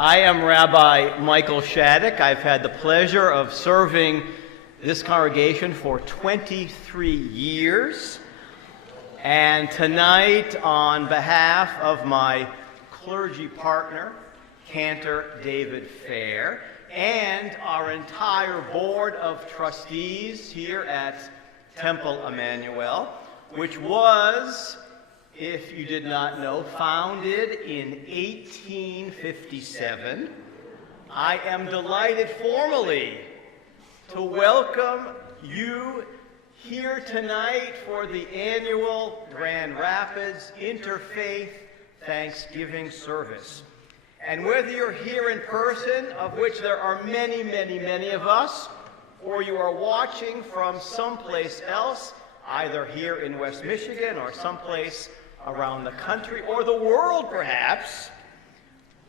I am Rabbi Michael Shattuck. I've had the pleasure of serving this congregation for 23 years. And tonight, on behalf of my clergy partner, Cantor David Fair, and our entire board of trustees here at Temple Emanuel, which was, if you did not know, founded in 1857, I am delighted formally to welcome you here tonight for the annual Grand Rapids Interfaith Thanksgiving service. And whether you're here in person, of which there are many, many, many of us, or you are watching from someplace else, either here in West Michigan or someplace around the country or the world perhaps,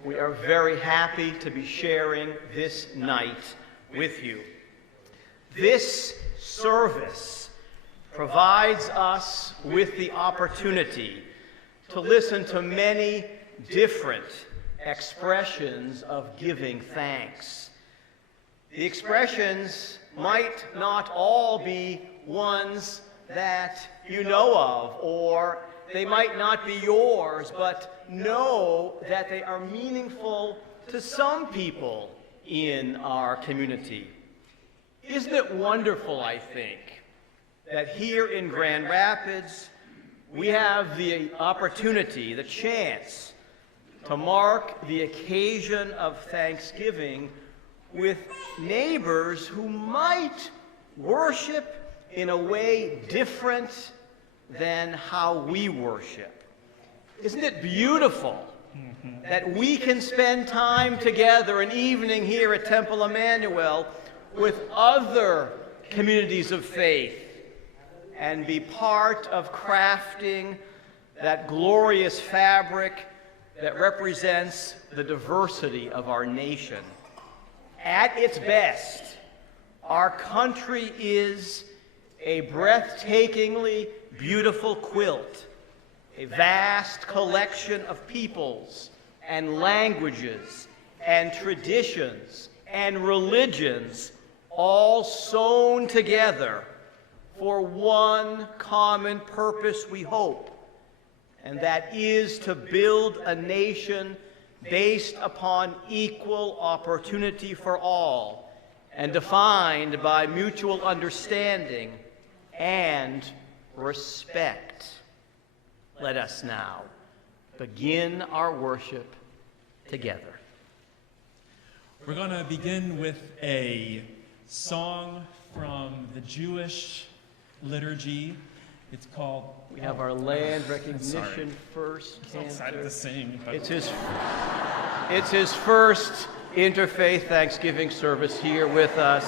we are very happy to be sharing this night with you. This service provides us with the opportunity to listen to many different expressions of giving thanks. The expressions might not all be ones that you know of, or they might not be yours, but know that they are meaningful to some people in our community. Isn't it wonderful, I think, that here in Grand Rapids, we have the opportunity, the chance, to mark the occasion of Thanksgiving with neighbors who might worship in a way different than how we worship. Isn't it beautiful that we can spend time together an evening here at Temple Emanuel with other communities of faith and be part of crafting that glorious fabric that represents the diversity of our nation. At its best, our country is a breathtakingly beautiful quilt, a vast collection of peoples and languages and traditions and religions all sewn together for one common purpose, we hope, and that is to build a nation based upon equal opportunity for all and defined by mutual understanding and respect. Let us now begin our worship together. We're going to begin with a song from the Jewish liturgy. It's called... We have our land recognition first. I'm so excited to sing. But... It's his first Interfaith Thanksgiving service here with us.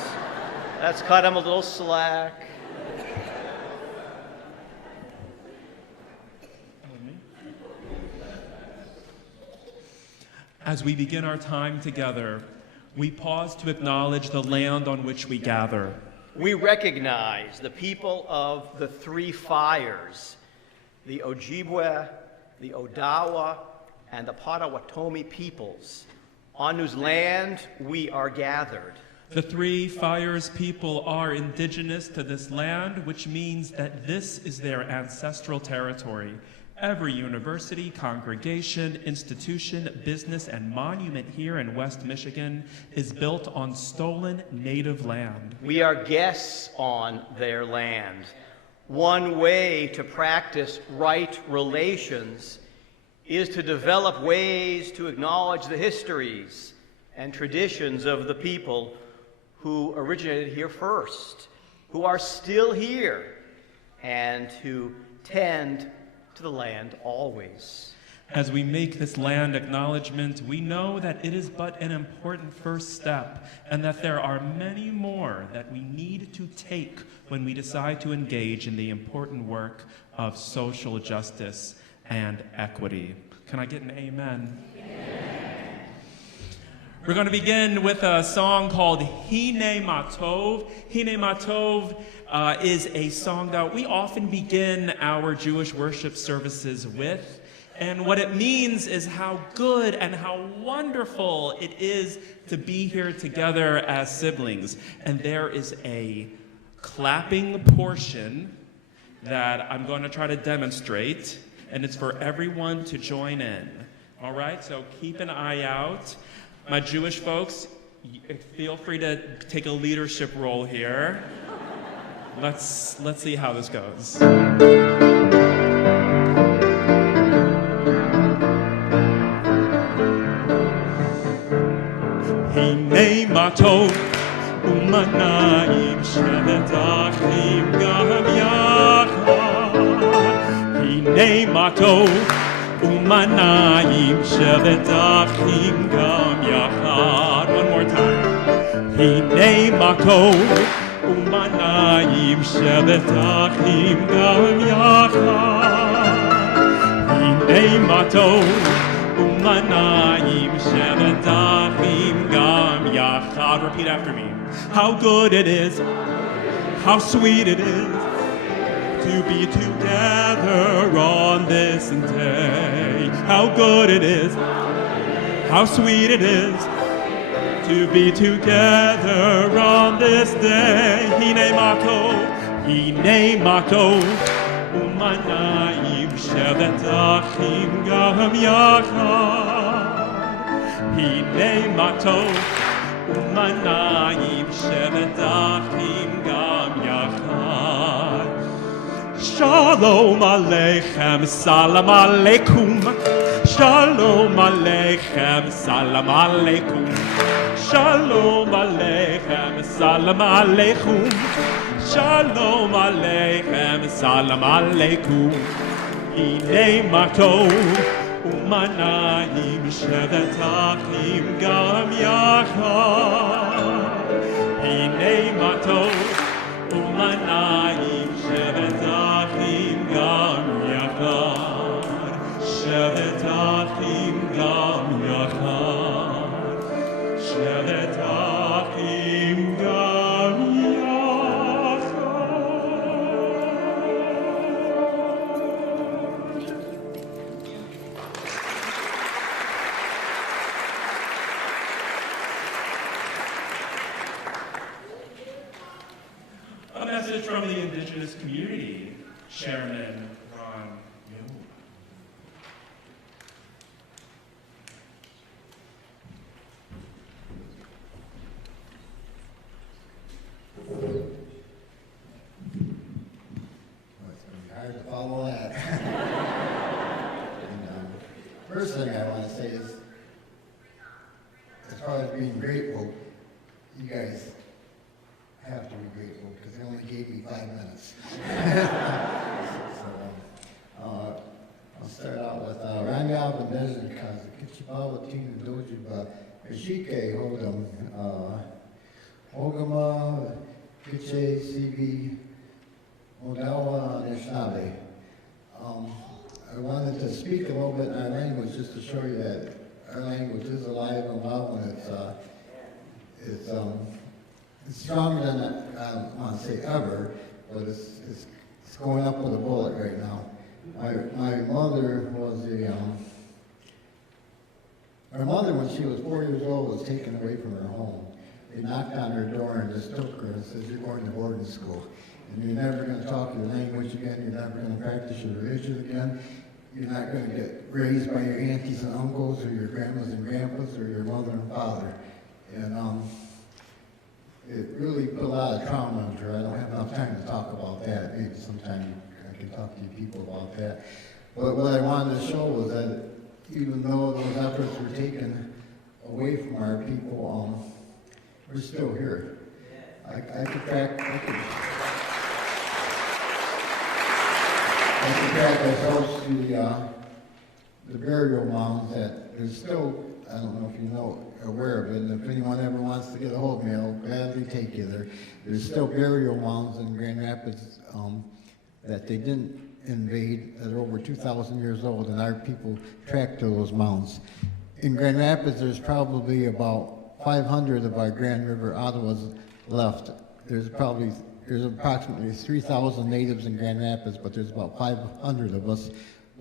Let's cut him a little slack. As we begin our time together, we pause to acknowledge the land on which we gather. We recognize the people of the three fires, the Ojibwe, the Odawa, and the Potawatomi peoples, on whose land we are gathered. The three fires people are indigenous to this land, which means that this is their ancestral territory. Every university, congregation, institution, business, and monument here in West Michigan is built on stolen native land. We are guests on their land. One way to practice right relations is to develop ways to acknowledge the histories and traditions of the people who originated here first, who are still here, and who tend to the land always. As we make this land acknowledgement, we know that it is but an important first step, and that there are many more that we need to take when we decide to engage in the important work of social justice and equity. Can I get an amen? Amen. We're going to begin with a song called Hine Matov. Hine Matov is a song that we often begin our Jewish worship services with. And what it means is how good and how wonderful it is to be here together as siblings. And there is a clapping portion that I'm going to try to demonstrate, and it's for everyone to join in. All right, so keep an eye out. My Jewish folks, feel free to take a leadership role here. Let's see how this goes. Hinei matov umanayim shevet achim gam yachad. Hinei matov umanayim shevet achim gam yachad. One more time. Hinei matov umanayim shevet achim gam yachad. Hinei matov umanayim shevet achim gam yachad. Repeat after me. How good it is, how sweet it is to be together on this day. How good it is, how sweet it is to be together on this day. Hinei matov umanayim shevet achim gam yachad. Hinei matov umanayim shevet achim gam yachad. Shalom aleichem, salam aleikum. Shalom aleichem, salam aleikum. Shalom aleichem, salam aleikum. Shalom aleichem, salam aleikum. Hinei matov umanayim shevet achim gam yachad. Hinei matov umanayim shevet achim gam yachad. Shevet achim gam yachad. Shevet achim gam yachad. A message from the indigenous community, Chairman Ron Yo. It's going to be hard to follow that. And, first thing I want to say is, as far as being grateful, you guys have to be grateful because they only gave me 5 minutes. So, I'll start out with Rangal and Desert because Kichibawa Tina Dojiba Ashike Hodam Ogama Kiche Sibi Odawa Anishinaabe. I wanted to speak a little bit in our language just to show you that our language is alive and well when it's stronger than I don't want to say ever, but it's going up with a bullet right now. My mother was our mother, when she was 4 years old, was taken away from her home. They knocked on her door and just took her and said, "You're going to boarding school, and you're never going to talk your language again. You're never going to practice your religion again. You're not going to get raised by your aunties and uncles or your grandmas and grandpas or your mother and father." And it really put a lot of trauma into her. I don't have enough time to talk about that. Maybe sometime I can talk to you people about that. But what I wanted to show was that even though those efforts were taken away from our people, we're still here. I could track ourselves to the burial mounds that there's still, I don't know if you know, aware of it, and if anyone ever wants to get a hold of me, I'll gladly take you there. There's still burial mounds in Grand Rapids that they didn't invade, that are over 2,000 years old, and our people tracked to those mounds. In Grand Rapids, there's probably about 500 of our Grand River Ottawas left. There's approximately 3,000 natives in Grand Rapids, but there's about 500 of us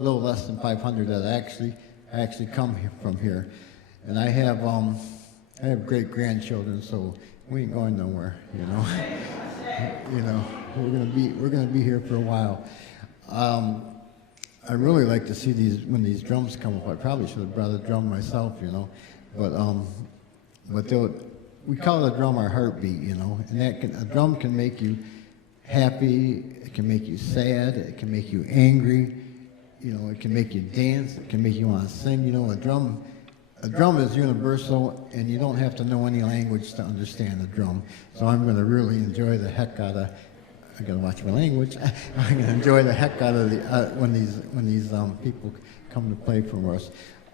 a little less than 500 that actually come from here. And I have great grandchildren, so we ain't going nowhere, you know. You know, we're gonna be here for a while. I really like to see when these drums come up. I probably should have brought a drum myself, you know, but we call the drum our heartbeat, you know, and a drum can make you happy, it can make you sad, it can make you angry, you know, it can make you dance, it can make you want to sing, you know. A drum is universal, and you don't have to know any language to understand a drum. So I'm going to really enjoy the heck out of. I got to watch my language. I'm going to enjoy the heck out of when these people come to play for us.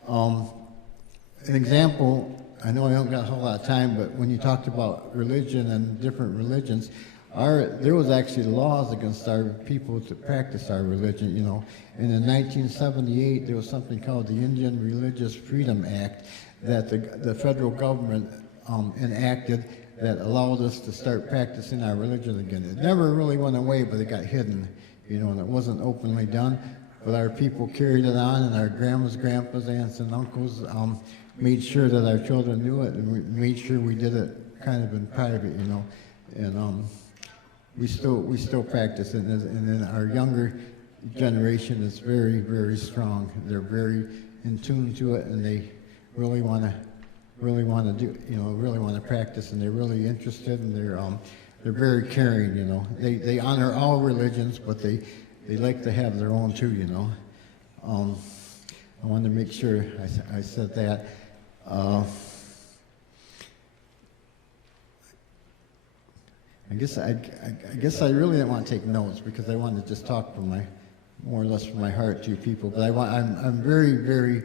An example. I know I don't got a whole lot of time, but when you talked about religion and different religions, there was actually laws against our people to practice our religion, you know. And in 1978, there was something called the Indian Religious Freedom Act that the federal government enacted that allowed us to start practicing our religion again. It never really went away, but it got hidden, you know, and it wasn't openly done. But our people carried it on, and our grandmas, grandpas, aunts, and uncles made sure that our children knew it, and we made sure we did it kind of in private, you know. And we still practice it, and then our younger generation is very, very strong. They're very in tune to it, and they really want to do, you know, really want to practice, and they're really interested, and they're very caring, you know. They honor all religions, but they like to have their own too, you know. I wanted to make sure I said that. I guess I really didn't want to take notes because I wanted to just talk more or less from my heart to you people. But I'm very, very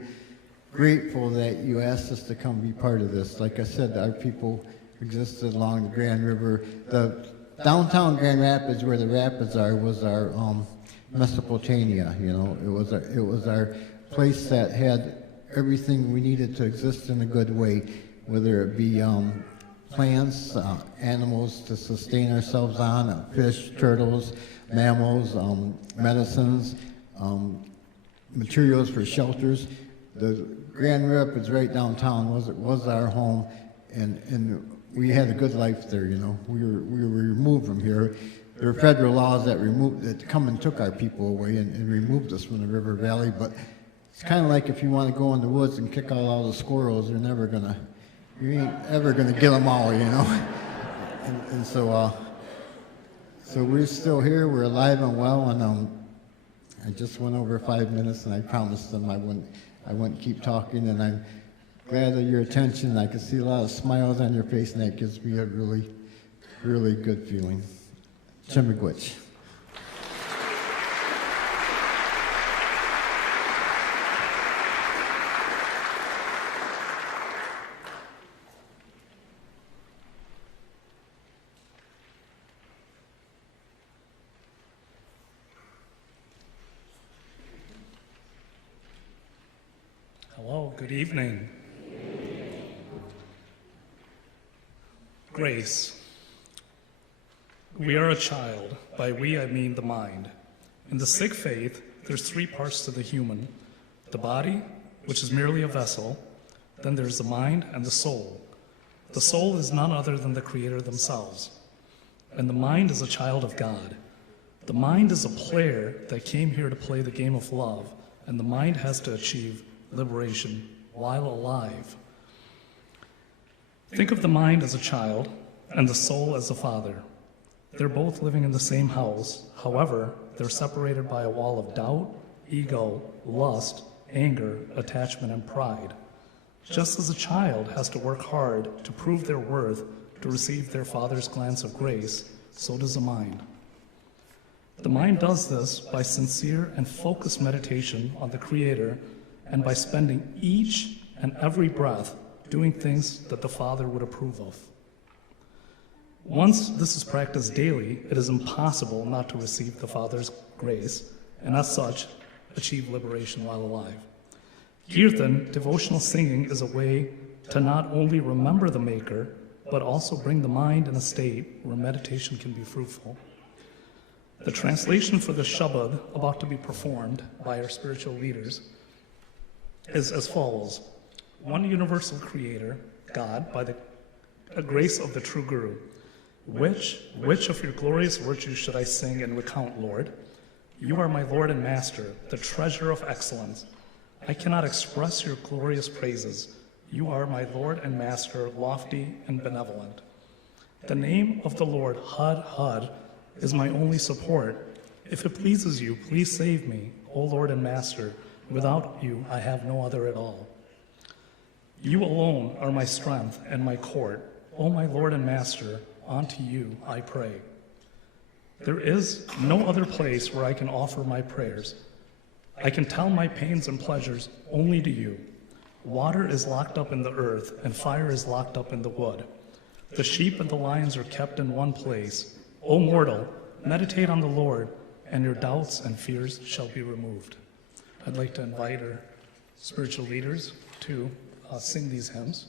grateful that you asked us to come be part of this. Like I said, our people existed along the Grand River. The downtown Grand Rapids, where the rapids are, was our Mesopotamia. You know, it was our place that had everything we needed to exist in a good way, whether it be plants, animals to sustain ourselves on, fish, turtles, mammals, medicines, materials for shelters. The Grand Rapids right downtown was our home, and we had a good life there, you know. We were removed from here. There were federal laws that come and took our people away and removed us from the river valley, but it's kind of like if you want to go in the woods and kick out all the squirrels, you ain't ever gonna get them all, you know. And so we're still here. We're alive and well. And I just went over 5 minutes, and I promised them I wouldn't keep talking. And I'm glad of your attention. I can see a lot of smiles on your face, and that gives me a really, really good feeling. Chimigwich. Hello, good evening. Grace. We are a child. By we, I mean the mind. In the Sikh faith, there's 3 parts to the human. The body, which is merely a vessel. Then there's the mind and the soul. The soul is none other than the Creator themselves. And the mind is a child of God. The mind is a player that came here to play the game of love, and the mind has to achieve liberation while alive. Think of the mind as a child and the soul as a father. They're both living in the same house. However, they're separated by a wall of doubt, ego, lust, anger, attachment, and pride. Just as a child has to work hard to prove their worth to receive their father's glance of grace, so does the mind. The mind does this by sincere and focused meditation on the Creator, and by spending each and every breath doing things that the Father would approve of. Once this is practiced daily, it is impossible not to receive the Father's grace, and as such, achieve liberation while alive. Kirtan, devotional singing, is a way to not only remember the Maker, but also bring the mind in a state where meditation can be fruitful. The translation for the Shabbat about to be performed by our spiritual leaders is as follows. One universal creator, God, by the grace of the true Guru. Which of your glorious virtues should I sing and recount, Lord? You are my Lord and Master, the treasure of excellence. I cannot express your glorious praises. You are my Lord and Master, lofty and benevolent. The name of the Lord, Had, is my only support. If it pleases you, please save me, O Lord and Master. Without you, I have no other at all. You alone are my strength and my court. O my Lord and Master, unto you I pray. There is no other place where I can offer my prayers. I can tell my pains and pleasures only to you. Water is locked up in the earth, and fire is locked up in the wood. The sheep and the lions are kept in one place. O mortal, meditate on the Lord, and your doubts and fears shall be removed. I'd like to invite our spiritual leaders to sing these hymns.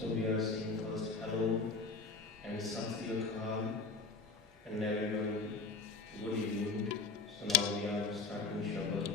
So we are singing first hello and Satya and Marywood, good evening. So now we are starting Shabbat.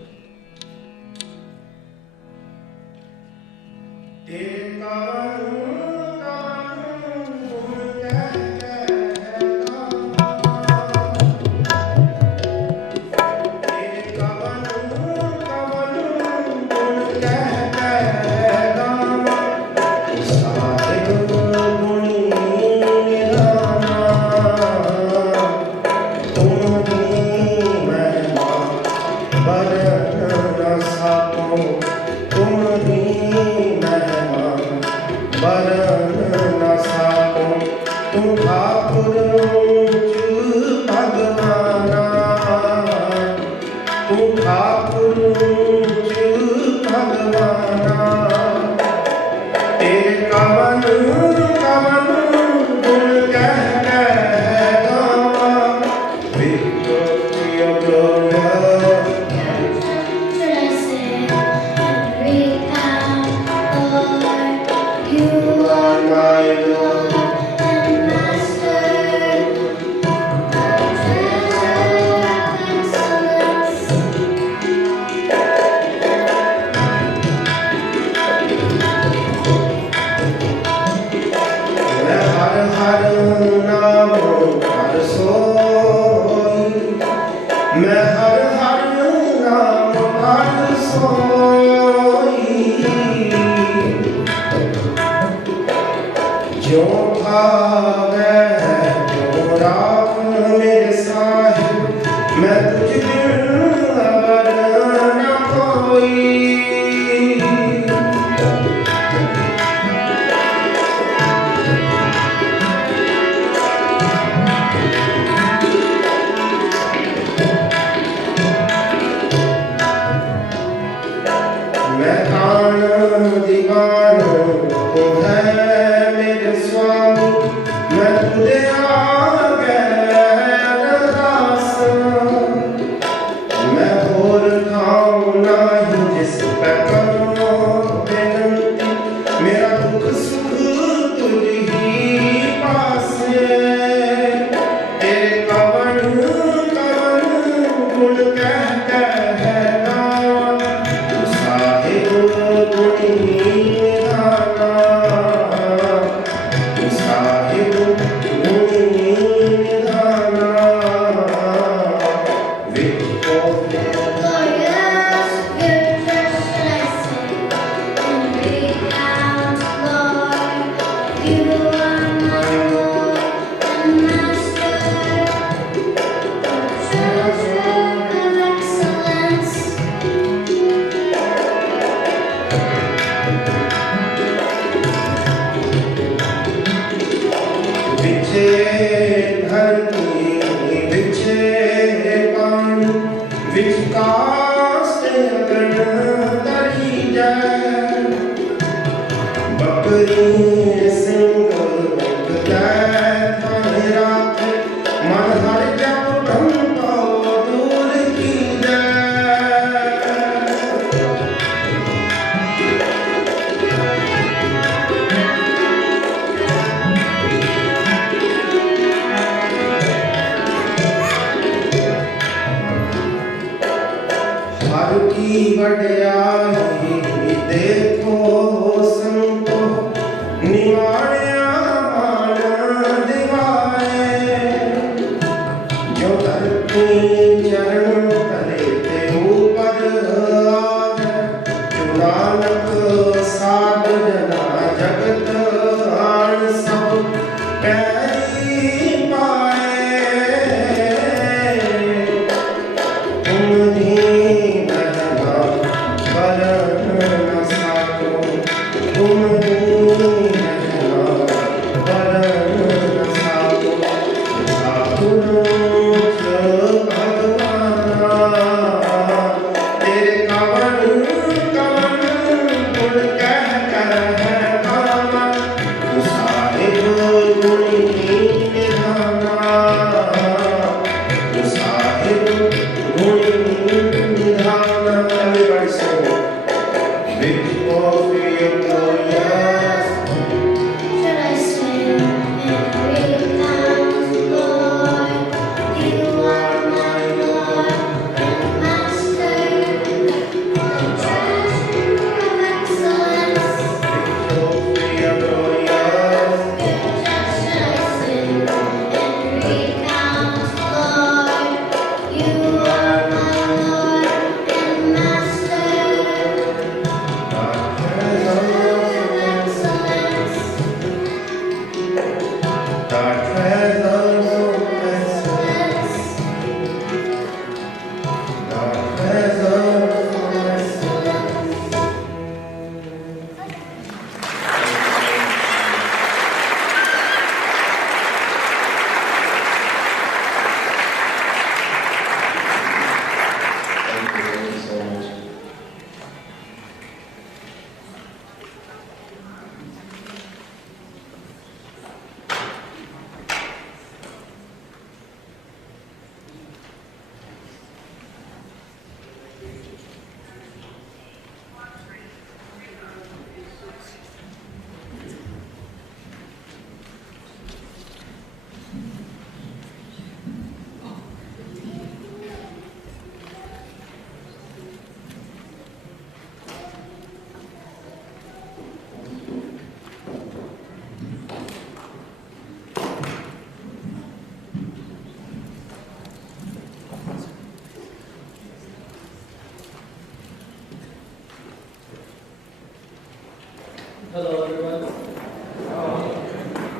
Hello everyone.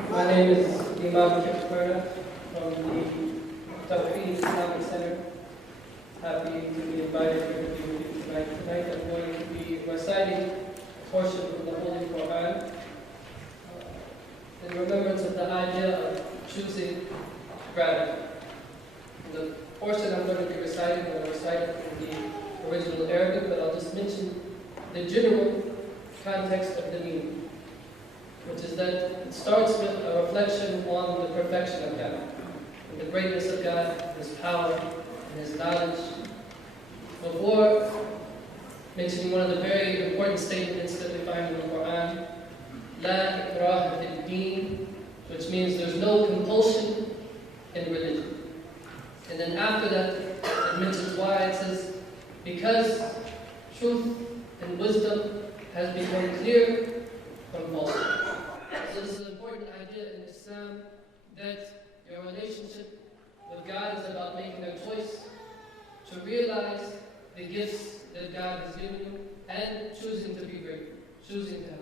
My name is Imam from the Al-Tawheed Islamic Center. Happy to be invited here to be with you tonight. Tonight I'm going to be reciting a portion from the Holy Quran in remembrance of the idea of choosing gratitude. The portion I'm going to be reciting, I'm going to recite it in the original Arabic, but I'll just mention the general context of the meaning, which is that it starts with a reflection on the perfection of God, and the greatness of God, His power, and His knowledge, before mentioning one of the very important statements that we find in the Quran, La ikraha fid deen, which means there's no compulsion in religion. And then after that, it mentions why. It says, because truth and wisdom has become clear from falsehood. So this is an important idea in Islam, that your relationship with God is about making a choice to realize the gifts that God has given you and choosing to be grateful, choosing to have.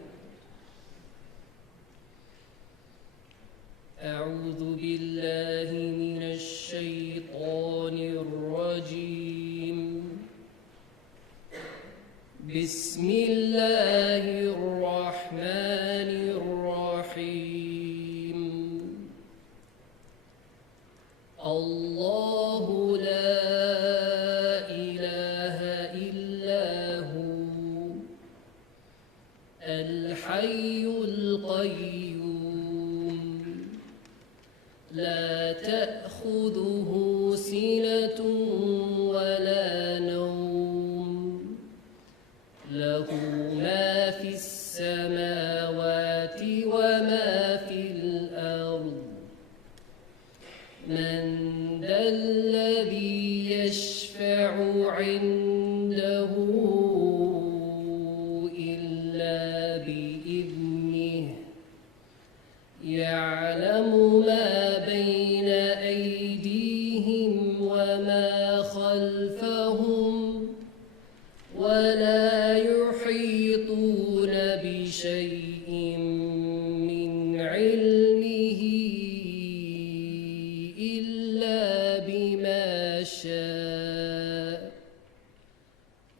أعوذ بالله من الشيطان الرجيم بسم الله الرحمن الرحيم الله لا إله إلا هو الحي القيوم عنده إلا بإذنه يعلم ما بين أيديهم وما خلفهم ولا يحيطون بشيء من علمه إلا بما شاء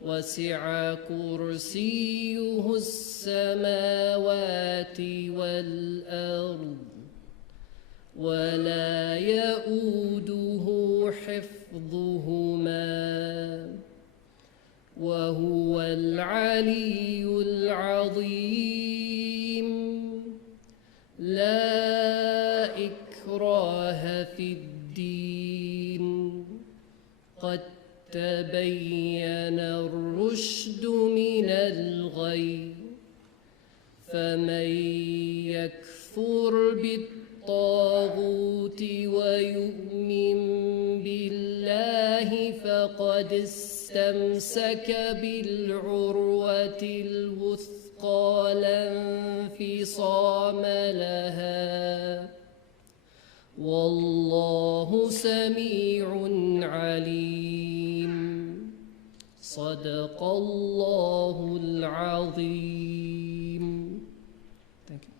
وسع كرسيه السماوات والأرض ولا يؤوده حفظهما وهو العلي العظيم. لا إكراه في الدين قد تبين الرشد من الغي فمن يكفر بالطاغوت ويؤمن بالله فقد استمسك بالعروة الوثقى لا انفصام لها والله سميع عليم. صدق الله العظيم. Thank you.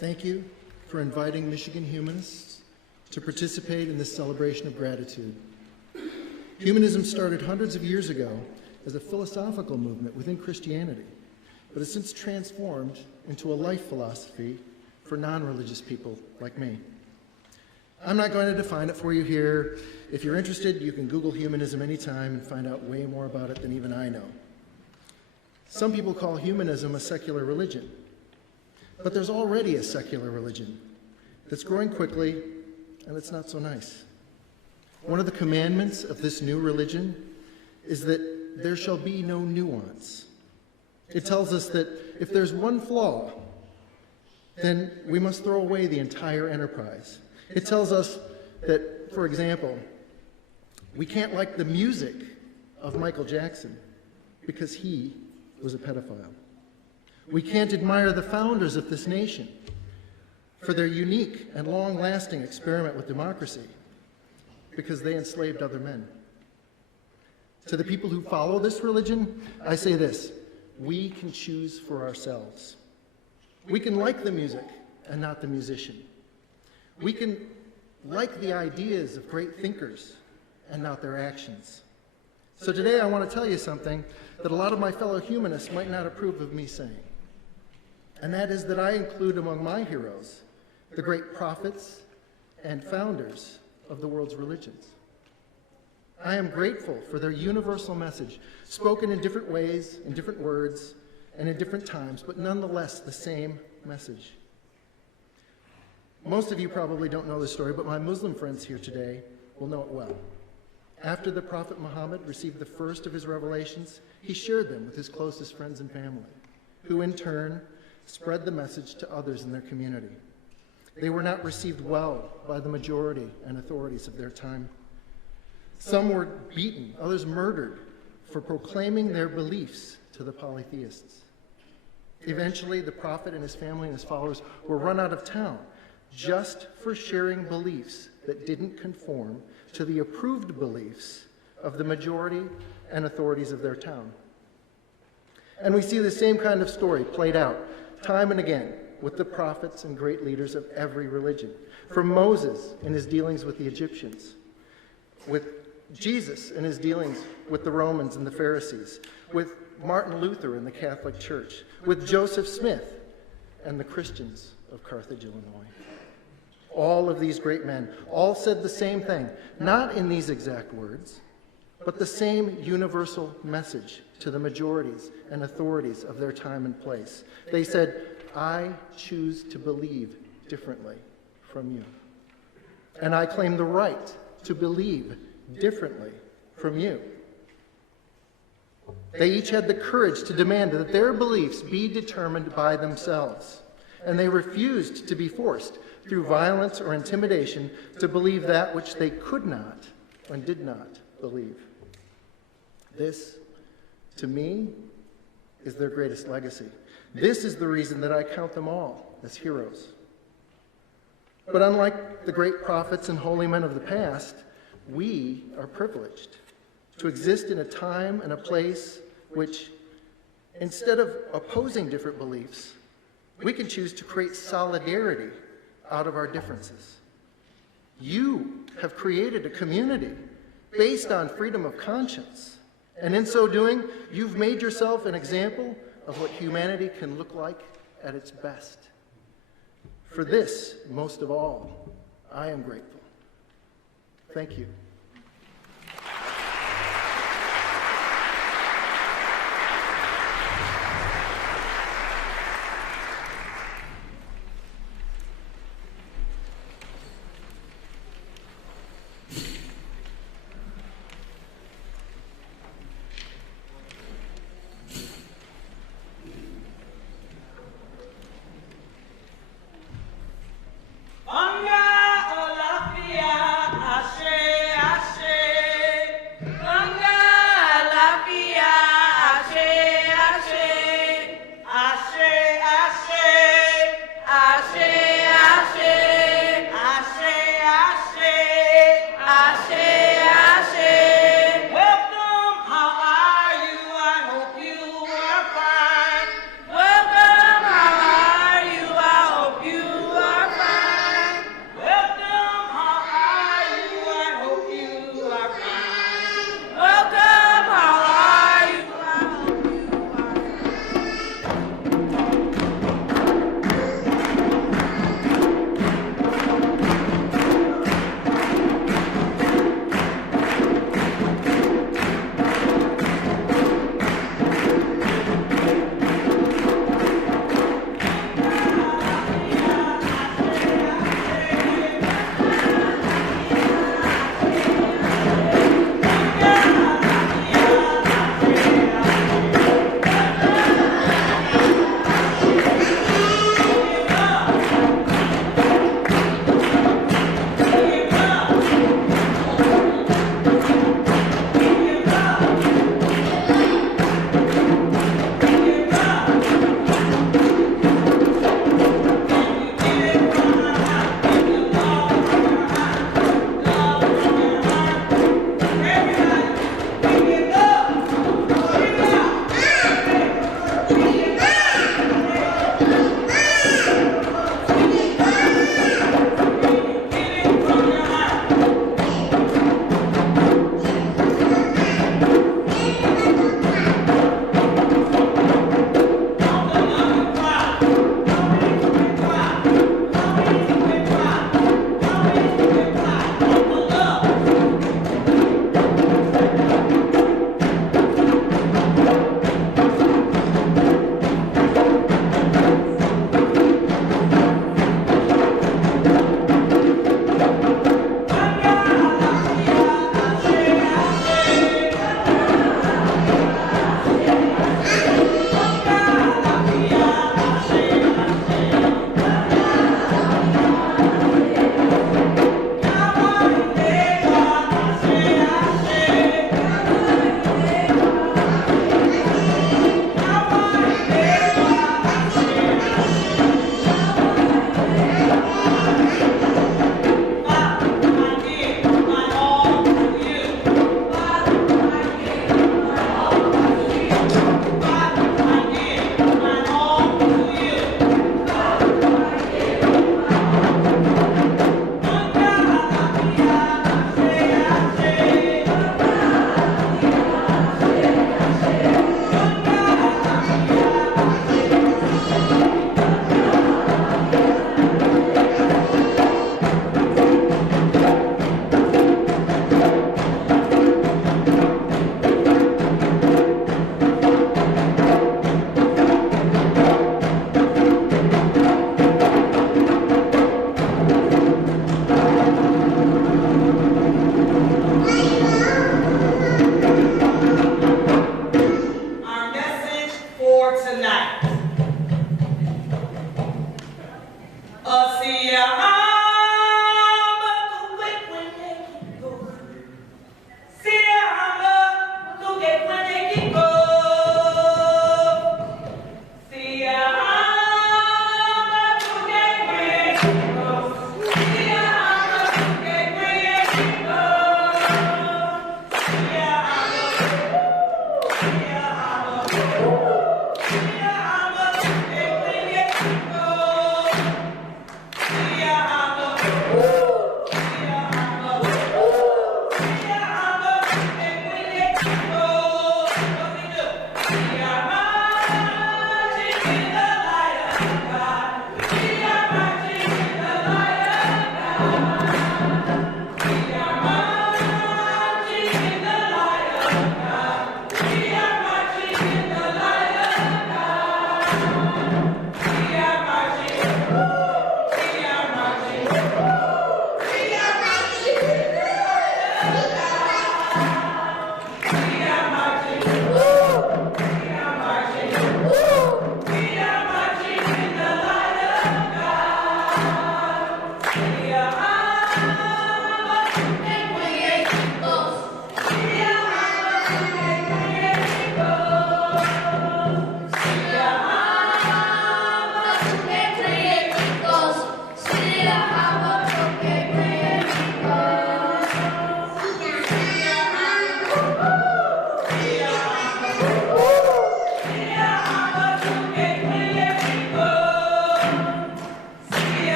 Thank you for inviting Michigan Humanists to participate in this celebration of gratitude. Humanism started hundreds of years ago as a philosophical movement within Christianity, but has since transformed into a life philosophy for non-religious people like me. I'm not going to define it for you here. If you're interested, you can Google humanism anytime and find out way more about it than even I know. Some people call humanism a secular religion. But there's already a secular religion that's growing quickly, and it's not so nice. One of the commandments of this new religion is that there shall be no nuance. It tells us that if there's one flaw, then we must throw away the entire enterprise. It tells us that, for example, we can't like the music of Michael Jackson because he was a pedophile. We can't admire the founders of this nation for their unique and long-lasting experiment with democracy because they enslaved other men. To the people who follow this religion, I say this: we can choose for ourselves. We can like the music and not the musician. We can like the ideas of great thinkers and not their actions. So today I want to tell you something that a lot of my fellow humanists might not approve of me saying. And that is that I include among my heroes the great prophets and founders of the world's religions. I am grateful for their universal message, spoken in different ways, in different words, and in different times, but nonetheless the same message. Most of you probably don't know this story, but my Muslim friends here today will know it well. After the Prophet Muhammad received the first of his revelations, he shared them with his closest friends and family, who in turn spread the message to others in their community. They were not received well by the majority and authorities of their time. Some were beaten, others murdered for proclaiming their beliefs to the polytheists. Eventually, the Prophet and his family and his followers were run out of town just for sharing beliefs that didn't conform to the approved beliefs of the majority and authorities of their town. And we see the same kind of story played out time and again with the prophets and great leaders of every religion. From Moses in his dealings with the Egyptians, with Jesus in his dealings with the Romans and the Pharisees, with Martin Luther in the Catholic Church, with Joseph Smith and the Christians of Carthage, Illinois. All of these great men all said the same thing, not in these exact words, but the same universal message to the majorities and authorities of their time and place. They said, I choose to believe differently from you. And I claim the right to believe differently from you. They each had the courage to demand that their beliefs be determined by themselves, and they refused to be forced through violence or intimidation to believe that which they could not and did not believe. This, to me, is their greatest legacy. This is the reason that I count them all as heroes. But unlike the great prophets and holy men of the past, we are privileged to exist in a time and a place which, instead of opposing different beliefs, we can choose to create solidarity out of our differences. You have created a community based on freedom of conscience, and in so doing, you've made yourself an example of what humanity can look like at its best. For this, most of all, I am grateful. Thank you. Onga olafia ashe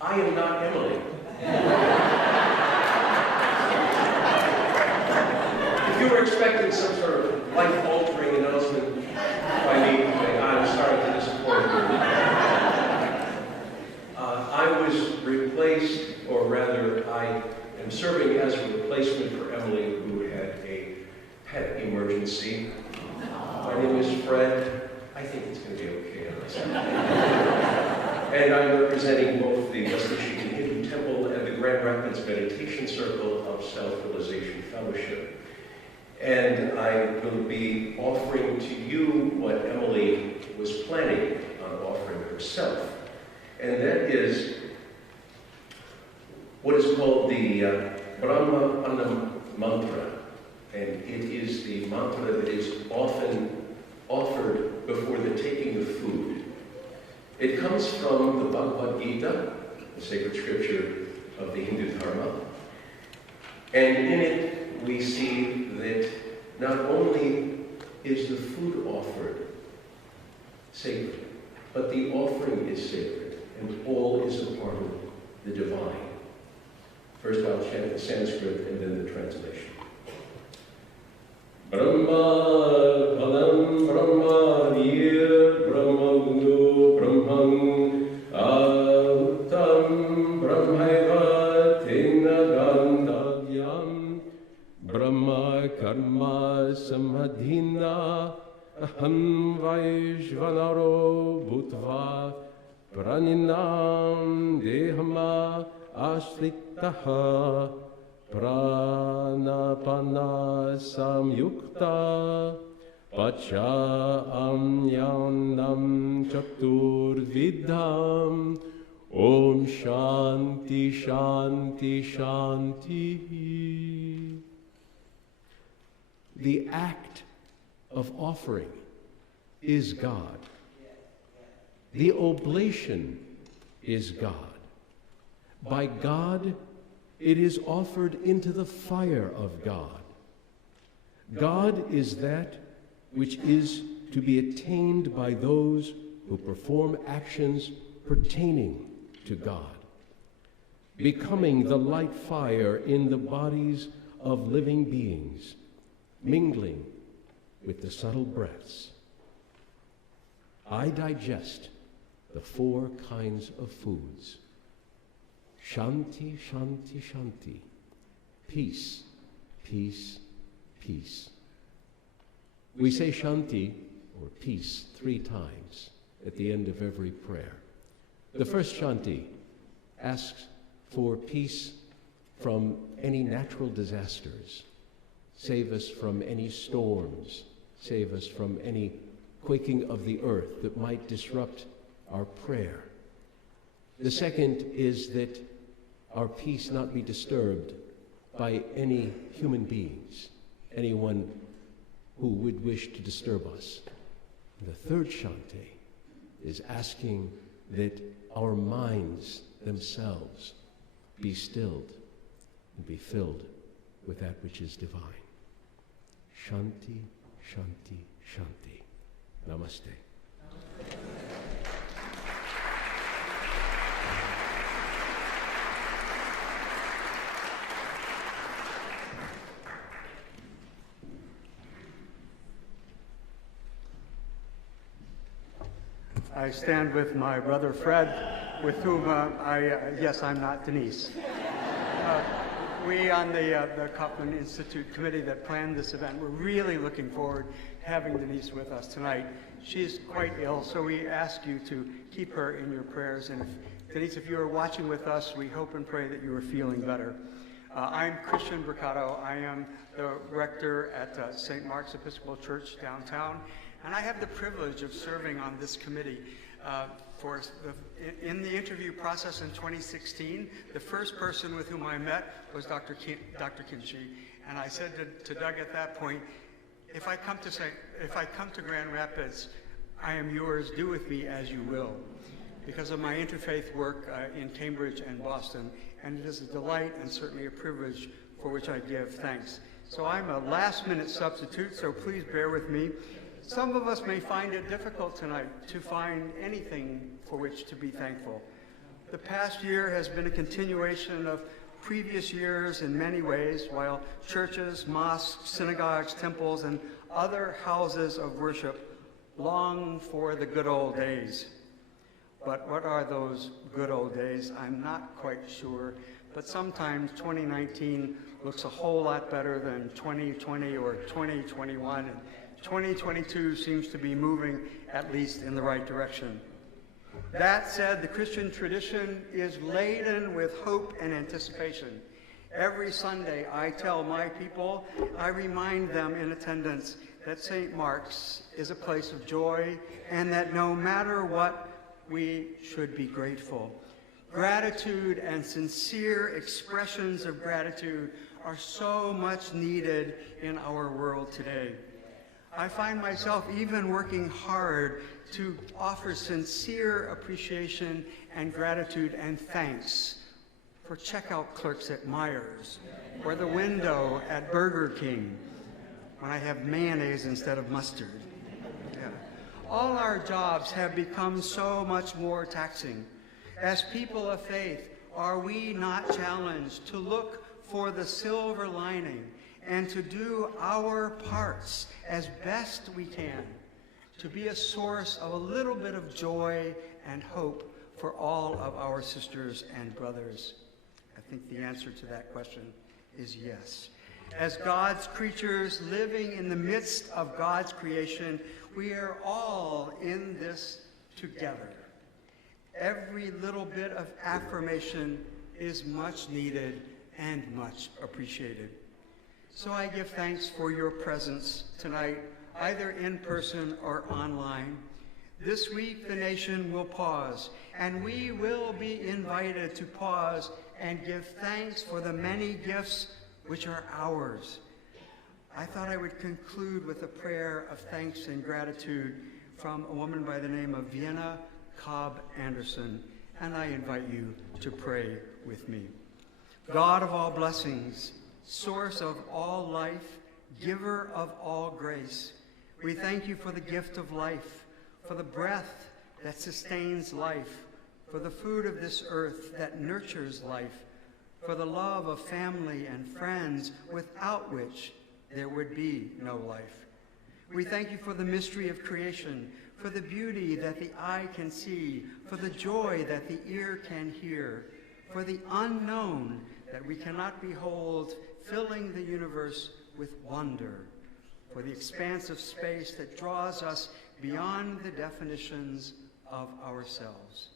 I am not Emily. If you were expecting some sort of life-altering announcement by me today, I'm sorry to disappoint you. I was replaced, or rather, I am serving as a replacement for Emily, who had a pet emergency. My name is Fred. I think it's going to be okay on this. And I'm representing both the West Michigan Hindu Temple and the Grand Rapids Meditation Circle of Self-Realization Fellowship. And I will be offering to you what Emily was planning on offering herself. And that is what is called the Brahma Mantra. And it is the mantra that is often offered before the taking of food. It comes from the Bhagavad Gita, the sacred scripture of the Hindu Dharma. And in it we see that not only is the food offered sacred, but the offering is sacred, and all is a part of the divine. First I'll chant the Sanskrit and then the translation. Brahma Kalam Brahma Nir Brahma Gnu Brahman Ahutam Brahmaiva Tena Gandavyam Brahma Karma Samadhina Aham Vaishvanaro Bhutva Praninam Dehama Ashritaha Pranapana Samyukta Pacha Amyanam Chaturvidham Om Shanti Shanti Shanti. The act of offering is God. The oblation is God. By God, it is offered into the fire of God. God is that which is to be attained by those who perform actions pertaining to God, becoming the light fire in the bodies of living beings, mingling with the subtle breaths. I digest the 4 kinds of foods. Shanti, Shanti, Shanti. Peace, peace, peace. We say Shanti, or peace, 3 times at the end of every prayer. The first Shanti asks for peace from any natural disasters. Save us from any storms. Save us from any quaking of the earth that might disrupt our prayer. The second is that our peace not be disturbed by any human beings, anyone who would wish to disturb us. The third Shanti is asking that our minds themselves be stilled and be filled with that which is divine. Shanti, Shanti, Shanti. Namaste. I stand with my brother Fred, with whom yes, I'm not Denise. We on the Kaufman Institute committee that planned this event, we're really looking forward to having Denise with us tonight. She's quite ill, so we ask you to keep her in your prayers. And Denise, if you are watching with us, we hope and pray that you are feeling better. I'm Christian Bricado. I am the rector at St. Mark's Episcopal Church downtown, and I have the privilege of serving on this committee. In the interview process in 2016, the first person with whom I met was Dr. Kinsey, and I said to Doug at that point, if I come to Grand Rapids, I am yours, do with me as you will, because of my interfaith work in Cambridge and Boston, and it is a delight and certainly a privilege for which I give thanks. So I'm a last-minute substitute, so please bear with me. Some of us may find it difficult tonight to find anything for which to be thankful. The past year has been a continuation of previous years in many ways, while churches, mosques, synagogues, temples, and other houses of worship long for the good old days. But what are those good old days? I'm not quite sure, but sometimes 2019 looks a whole lot better than 2020 or 2021, and 2022 seems to be moving at least in the right direction. That said, the Christian tradition is laden with hope and anticipation. Every Sunday, I tell my people, I remind them in attendance that St. Mark's is a place of joy and that no matter what, we should be grateful. Gratitude and sincere expressions of gratitude are so much needed in our world today. I find myself even working hard to offer sincere appreciation and gratitude and thanks for checkout clerks at Myers or the window at Burger King when I have mayonnaise instead of mustard. Yeah. All our jobs have become so much more taxing. As people of faith, are we not challenged to look for the silver lining and to do our parts as best we can to be a source of a little bit of joy and hope for all of our sisters and brothers? I think the answer to that question is yes. As God's creatures living in the midst of God's creation, we are all in this together. Every little bit of affirmation is much needed and much appreciated. So I give thanks for your presence tonight, either in person or online. This week, the nation will pause, and we will be invited to pause and give thanks for the many gifts which are ours. I thought I would conclude with a prayer of thanks and gratitude from a woman by the name of Vienna Cobb Anderson, and I invite you to pray with me. God of all blessings, source of all life, giver of all grace, we thank you for the gift of life, for the breath that sustains life, for the food of this earth that nurtures life, for the love of family and friends without which there would be no life. We thank you for the mystery of creation, for the beauty that the eye can see, for the joy that the ear can hear, for the unknown that we cannot behold, filling the universe with wonder, for the expanse of space that draws us beyond the definitions of ourselves.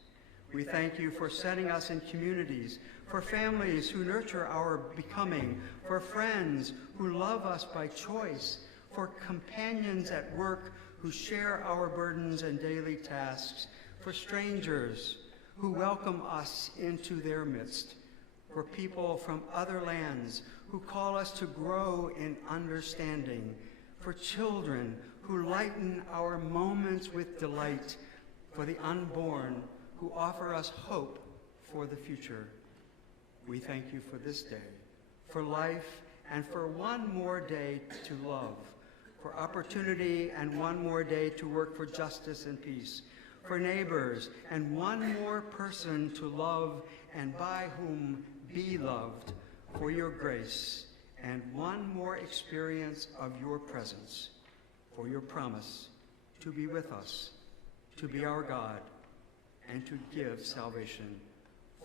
We thank you for setting us in communities, for families who nurture our becoming, for friends who love us by choice, for companions at work who share our burdens and daily tasks, for strangers who welcome us into their midst, for people from other lands who call us to grow in understanding, for children who lighten our moments with delight, for the unborn who offer us hope for the future. We thank you for this day, for life, and for one more day to love, for opportunity and one more day to work for justice and peace, for neighbors and one more person to love and by whom be loved, for your grace and one more experience of your presence, for your promise to be with us, to be our God, and to give salvation.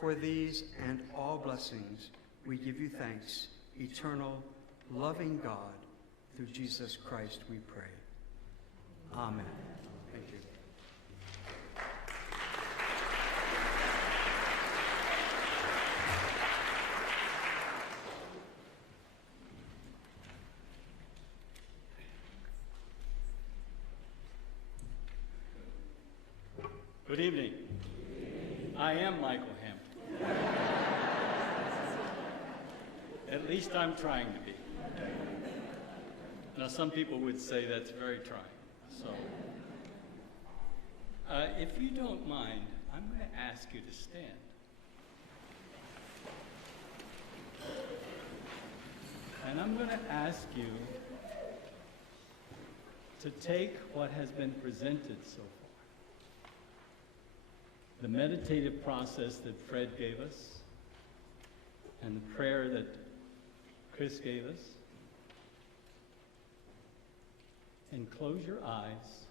For these and all blessings, we give you thanks, eternal, loving God. Through Jesus Christ we pray. Amen. Thank you. Good evening. I am Michael Hampton. At least I'm trying to be. Now, some people would say that's very trying. So, if you don't mind, I'm going to ask you to stand. And I'm going to ask you to take what has been presented so far, the meditative process that Fred gave us and the prayer that Chris gave us. And close your eyes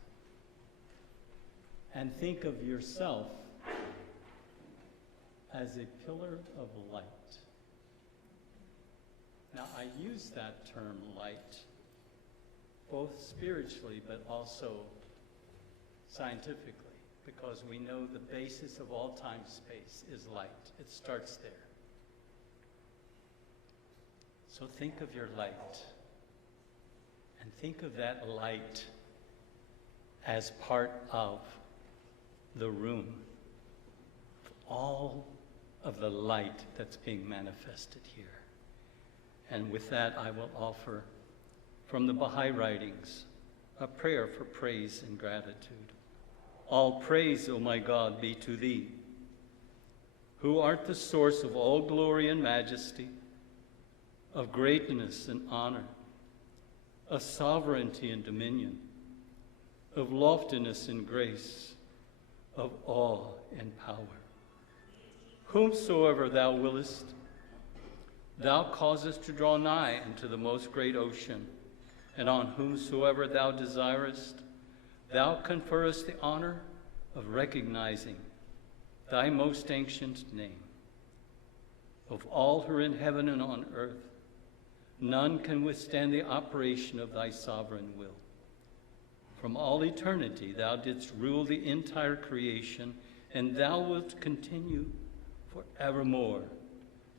and think of yourself as a pillar of light. Now, I use that term light both spiritually but also scientifically, because we know the basis of all time-space is light. It starts there. So think of your light, and think of that light as part of the room, all of the light that's being manifested here. And with that, I will offer from the Baha'i writings a prayer for praise and gratitude. All praise, O my God, be to thee, who art the source of all glory and majesty, of greatness and honor, of sovereignty and dominion, of loftiness and grace, of awe and power. Whomsoever thou willest, thou causest to draw nigh unto the most great ocean, and on whomsoever thou desirest, thou conferrest the honor of recognizing thy most ancient name. Of all who are in heaven and on earth, none can withstand the operation of thy sovereign will. From all eternity thou didst rule the entire creation, and thou wilt continue forevermore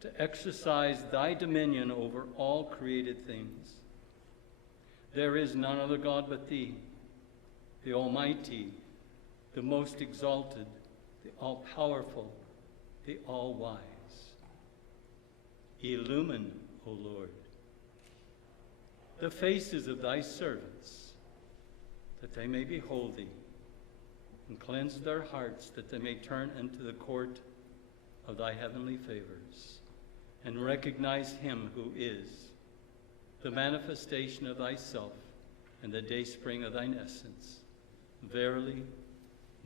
to exercise thy dominion over all created things. There is none other God but thee, the Almighty, the most exalted, the all-powerful, the all-wise. Illumine, O Lord, the faces of thy servants, that they may behold thee, and cleanse their hearts, that they may turn into the court of thy heavenly favors, and recognize him who is the manifestation of thyself and the dayspring of thine essence. Verily,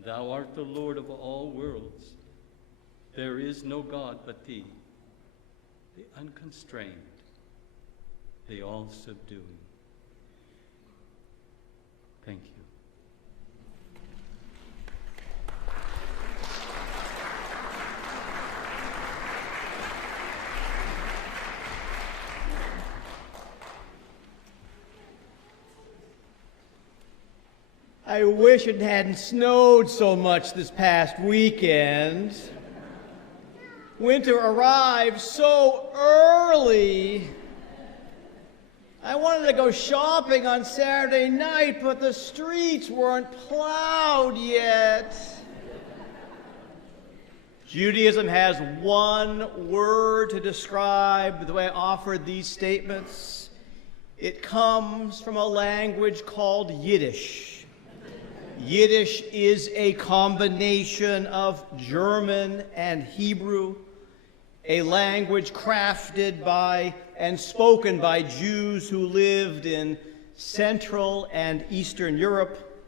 thou art the Lord of all worlds. There is no God but thee, the unconstrained, the all-subduing. Thank you. I wish it hadn't snowed so much this past weekend. Winter arrived so early. I wanted to go shopping on Saturday night, but the streets weren't plowed yet. Judaism has one word to describe the way I offered these statements. It comes from a language called Yiddish. Yiddish is a combination of German and Hebrew, a language crafted by and spoken by Jews who lived in Central and Eastern Europe,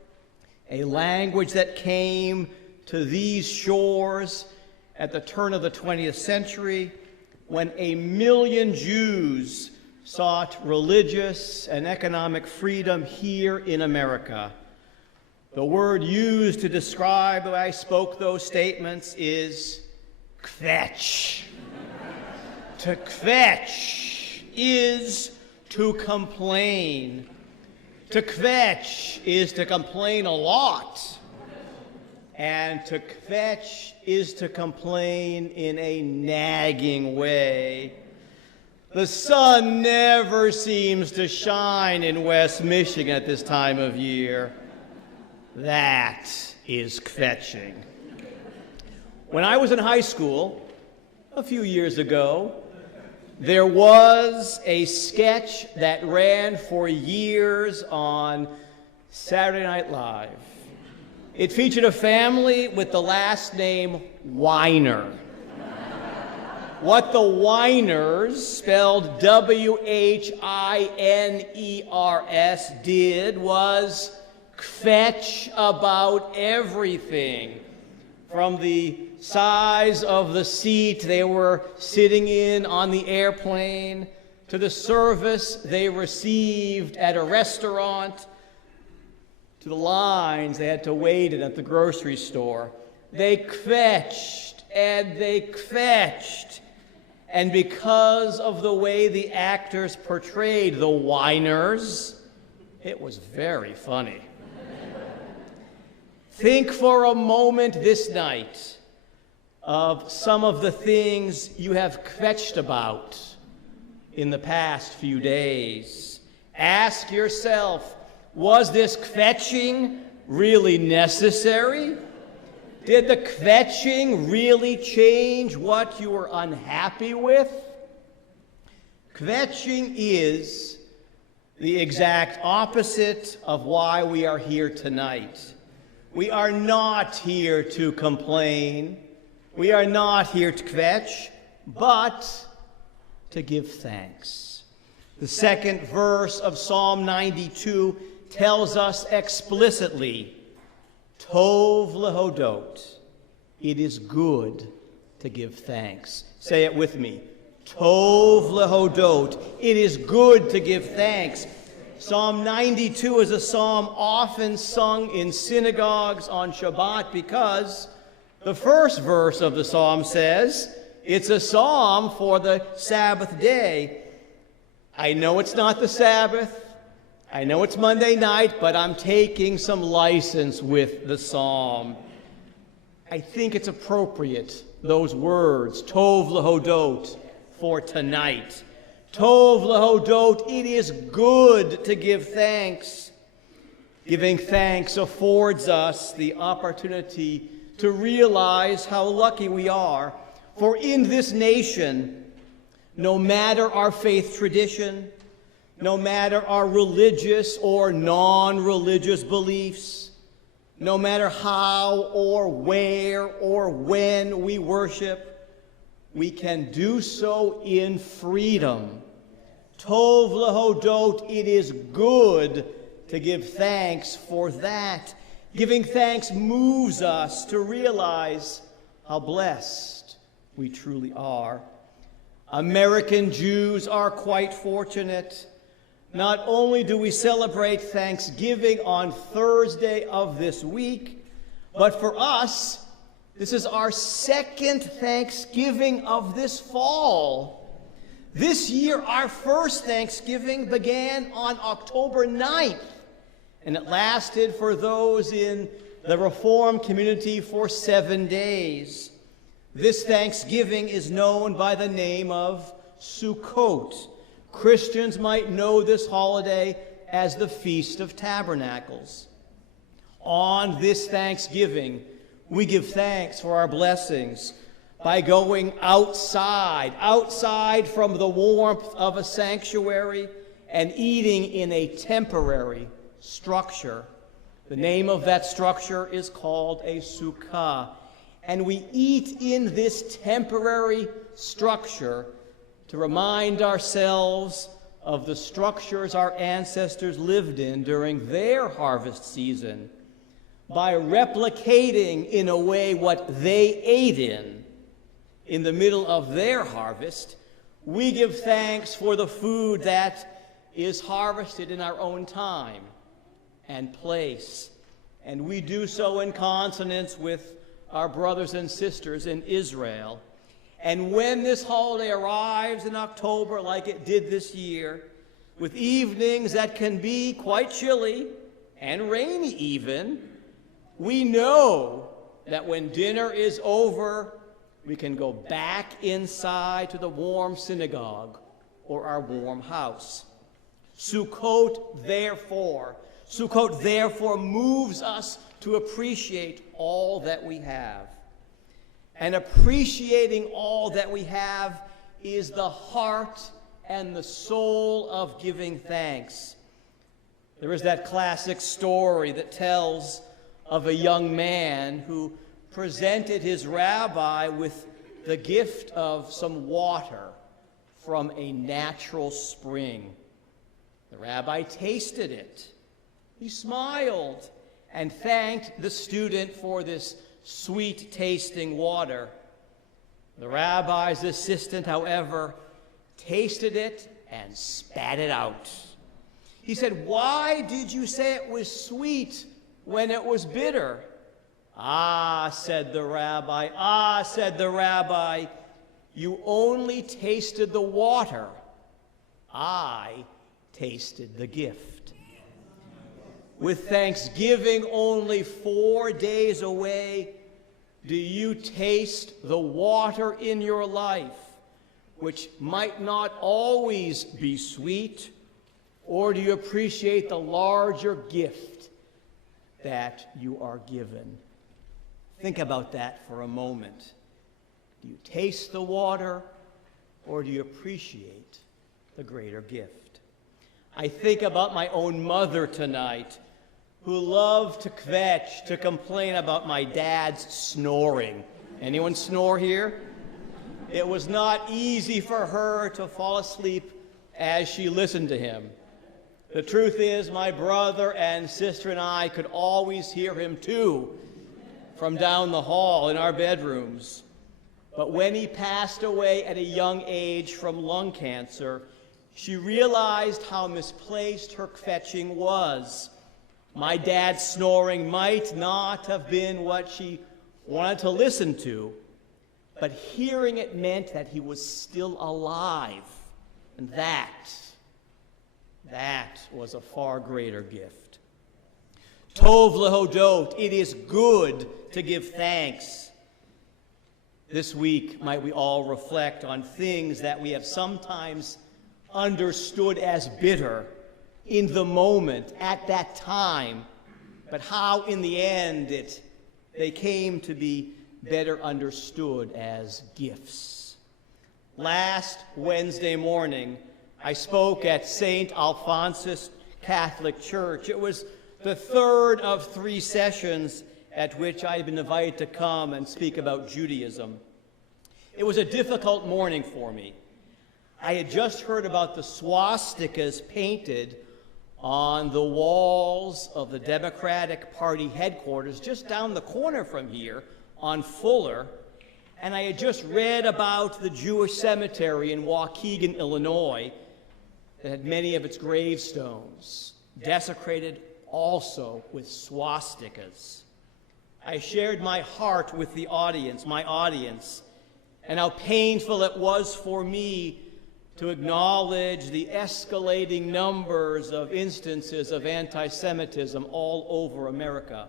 a language that came to these shores at the turn of the 20th century when 1 million Jews sought religious and economic freedom here in America. The word used to describe the way I spoke those statements is kvetch. To kvetch is to complain. To kvetch is to complain a lot. And to kvetch is to complain in a nagging way. The sun never seems to shine in West Michigan at this time of year. That is kvetching. When I was in high school, a few years ago, there was a sketch that ran for years on Saturday Night Live. It featured a family with the last name Weiner. What the Weiners, spelled W-H-I-N-E-R-S, did was kvetch about everything, from the size of the seat they were sitting in on the airplane, to the service they received at a restaurant, to the lines they had to wait in at the grocery store. They kvetched and they kvetched. And because of the way the actors portrayed the whiners, it was very funny. Think for a moment this night of some of the things you have kvetched about in the past few days. Ask yourself, was this kvetching really necessary? Did the kvetching really change what you were unhappy with? Kvetching is the exact opposite of why we are here tonight. We are not here to complain. We are not here to kvetch, but to give thanks. The second verse of Psalm 92 tells us explicitly, Tov lehodot, it is good to give thanks. Say it with me. Tov lehodot, it is good to give thanks. Psalm 92 is a psalm often sung in synagogues on Shabbat because the first verse of the psalm says it's a psalm for the Sabbath day. I know it's not the Sabbath. I know it's Monday night, but I'm taking some license with the psalm. I think it's appropriate, those words, Tov lehodot, for tonight. Tov lehodot, it is good to give thanks. Giving thanks affords us the opportunity to realize how lucky we are. For in this nation, no matter our faith tradition, no matter our religious or non-religious beliefs, no matter how or where or when we worship, we can do so in freedom. Tov lehodot, it is good to give thanks for that. Giving thanks moves us to realize how blessed we truly are. American Jews are quite fortunate. Not only do we celebrate Thanksgiving on Thursday of this week, but for us, this is our second Thanksgiving of this fall. This year, our first Thanksgiving began on October 9th, and it lasted for those in the Reformed community for 7 days. This Thanksgiving is known by the name of Sukkot. Christians might know this holiday as the Feast of Tabernacles. On this Thanksgiving, we give thanks for our blessings by going outside from the warmth of a sanctuary and eating in a temporary structure. The name of that structure is called a sukkah. And we eat in this temporary structure to remind ourselves of the structures our ancestors lived in during their harvest season by replicating in a way what they ate in the middle of their harvest. We give thanks for the food that is harvested in our own time and place. And we do so in consonance with our brothers and sisters in Israel. And when this holiday arrives in October, like it did this year, with evenings that can be quite chilly and rainy even, we know that when dinner is over, we can go back inside to the warm synagogue or our warm house. Sukkot, therefore, moves us to appreciate all that we have. And appreciating all that we have is the heart and the soul of giving thanks. There is that classic story that tells of a young man who presented his rabbi with the gift of some water from a natural spring. The rabbi tasted it. He smiled and thanked the student for this sweet-tasting water. The rabbi's assistant, however, tasted it and spat it out. He said, "Why did you say it was sweet when it was bitter?" "Ah," said the rabbi, "you only tasted the water. I tasted the gift." With Thanksgiving only 4 days away, do you taste the water in your life, which might not always be sweet, or do you appreciate the larger gift that you are given? Think about that for a moment. Do you taste the water, or do you appreciate the greater gift? I think about my own mother tonight, who loved to kvetch, to complain about my dad's snoring. Anyone snore here? It was not easy for her to fall asleep as she listened to him. The truth is, my brother and sister and I could always hear him too, from down the hall in our bedrooms. But when he passed away at a young age from lung cancer, she realized how misplaced her kvetching was. My dad's snoring might not have been what she wanted to listen to, but hearing it meant that he was still alive. And that was a far greater gift. Tov lehodot, it is good to give thanks. This week, might we all reflect on things that we have sometimes understood as bitter in the moment, at that time, but how in the end they came to be better understood as gifts. Last Wednesday morning, I spoke at St. Alphonsus Catholic Church. It was the third of 3 sessions at which I had been invited to come and speak about Judaism. It was a difficult morning for me. I had just heard about the swastikas painted on the walls of the Democratic Party headquarters just down the corner from here on Fuller, and I had just read about the Jewish cemetery in Waukegan, Illinois, that had many of its gravestones desecrated also with swastikas. I shared my heart with my audience, and how painful it was for me to acknowledge the escalating numbers of instances of anti-Semitism all over America.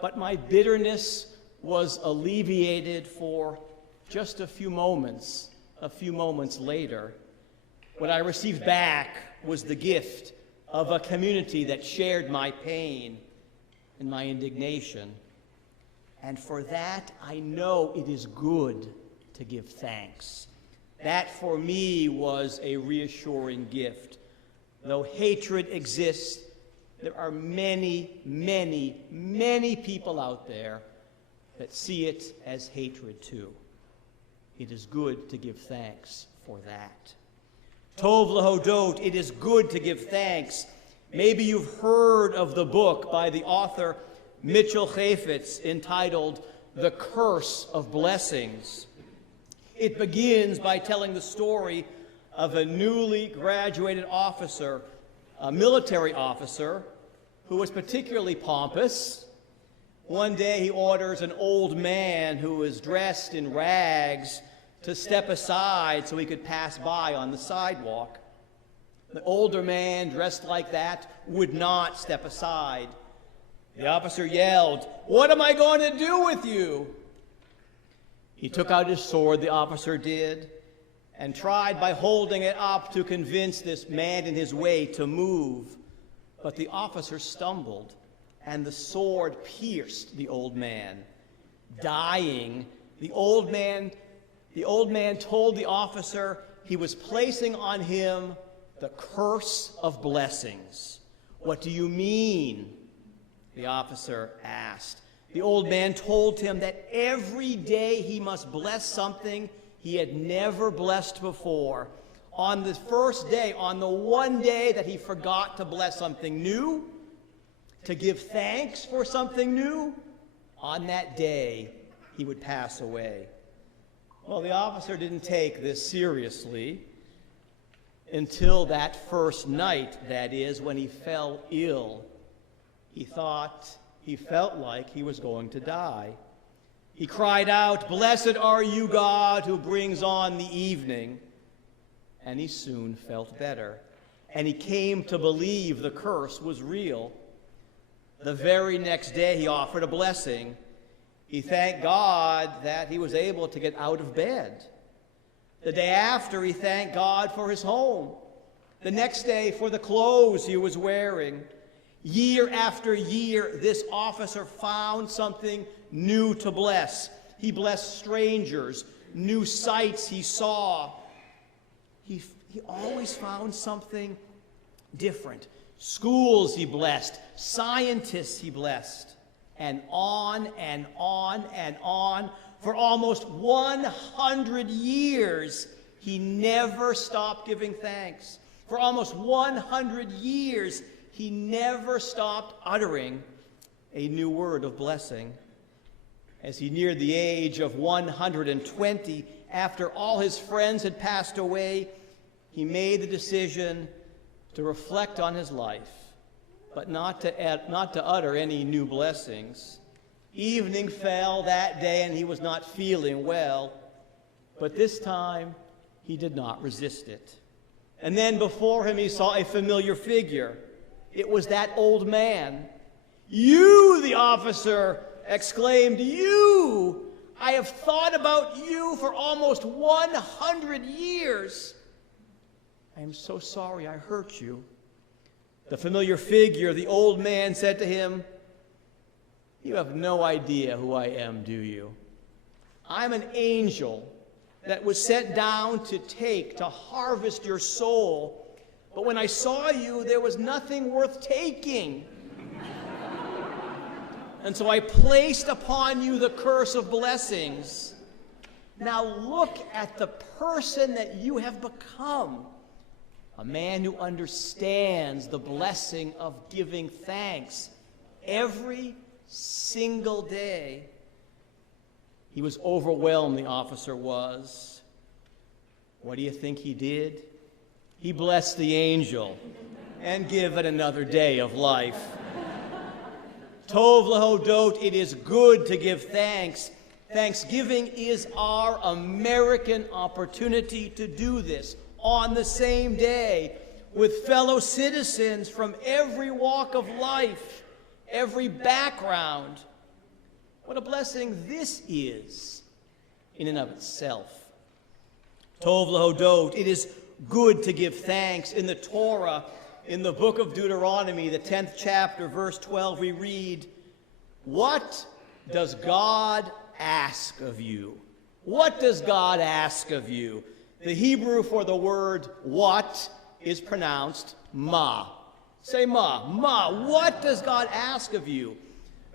But my bitterness was alleviated for just a few moments later. What I received back was the gift of a community that shared my pain and my indignation. And for that, I know it is good to give thanks. That, for me, was a reassuring gift. Though hatred exists, there are many, many, many people out there that see it as hatred too. It is good to give thanks for that. Tov lehodot, it is good to give thanks. Maybe you've heard of the book by the author Mitchell Chaffetz entitled The Curse of Blessings. It begins by telling the story of a newly graduated officer, a military officer, who was particularly pompous. One day he orders an old man who was dressed in rags to step aside so he could pass by on the sidewalk. The older man, dressed like that, would not step aside. The officer yelled, "What am I going to do with you?" He took out his sword, the officer did, and tried by holding it up to convince this man in his way to move. But the officer stumbled, and the sword pierced the old man. Dying, the old man told the officer he was placing on him the curse of blessings. "What do you mean?" the officer asked. The old man told him that every day he must bless something he had never blessed before. On the first day, on the one day that he forgot to bless something new, to give thanks for something new, on that day he would pass away. Well, the officer didn't take this seriously until that first night, that is, when he fell ill. He felt like he was going to die. He cried out, "Blessed are you, God, who brings on the evening." And he soon felt better. And he came to believe the curse was real. The very next day, he offered a blessing. He thanked God that he was able to get out of bed. The day after, he thanked God for his home. The next day, for the clothes he was wearing. Year after year, this officer found something new to bless. He blessed strangers, new sights he saw. He always found something different. Schools he blessed, scientists he blessed, and on and on and on. For almost 100 years, he never stopped giving thanks. For almost 100 years, he never stopped uttering a new word of blessing. As he neared the age of 120, after all his friends had passed away, he made the decision to reflect on his life, but not to utter any new blessings. Evening fell that day, and he was not feeling well, but this time he did not resist it. And then before him he saw a familiar figure. It was that old man. "You," the officer exclaimed, "you! I have thought about you for almost 100 years. I am so sorry I hurt you." The familiar figure, the old man, said to him, "You have no idea who I am, do you? I'm an angel that was sent down to harvest your soul. But when I saw you, there was nothing worth taking. And so I placed upon you the curse of blessings. Now look at the person that you have become. A man who understands the blessing of giving thanks every single day." He was overwhelmed, the officer was. What do you think he did? He blessed the angel and give it another day of life. Tov lehodot, it is good to give thanks. Thanksgiving is our American opportunity to do this on the same day with fellow citizens from every walk of life, every background. What a blessing this is in and of itself. Tov lehodot, it is good to give thanks. In the Torah, in the book of Deuteronomy, the 10th chapter, verse 12, we read, "What does God ask of you?" What does God ask of you? The Hebrew for the word what is pronounced ma. Say ma. Ma. What does God ask of you?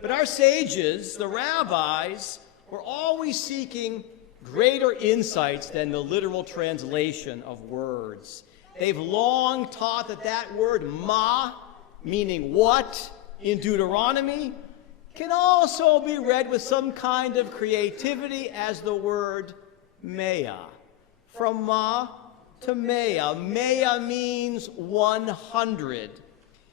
But our sages, the rabbis, were always seeking greater insights than the literal translation of words. They've long taught that that word ma, meaning what, in Deuteronomy, can also be read with some kind of creativity as the word mea. From ma to mea. Mea means 100.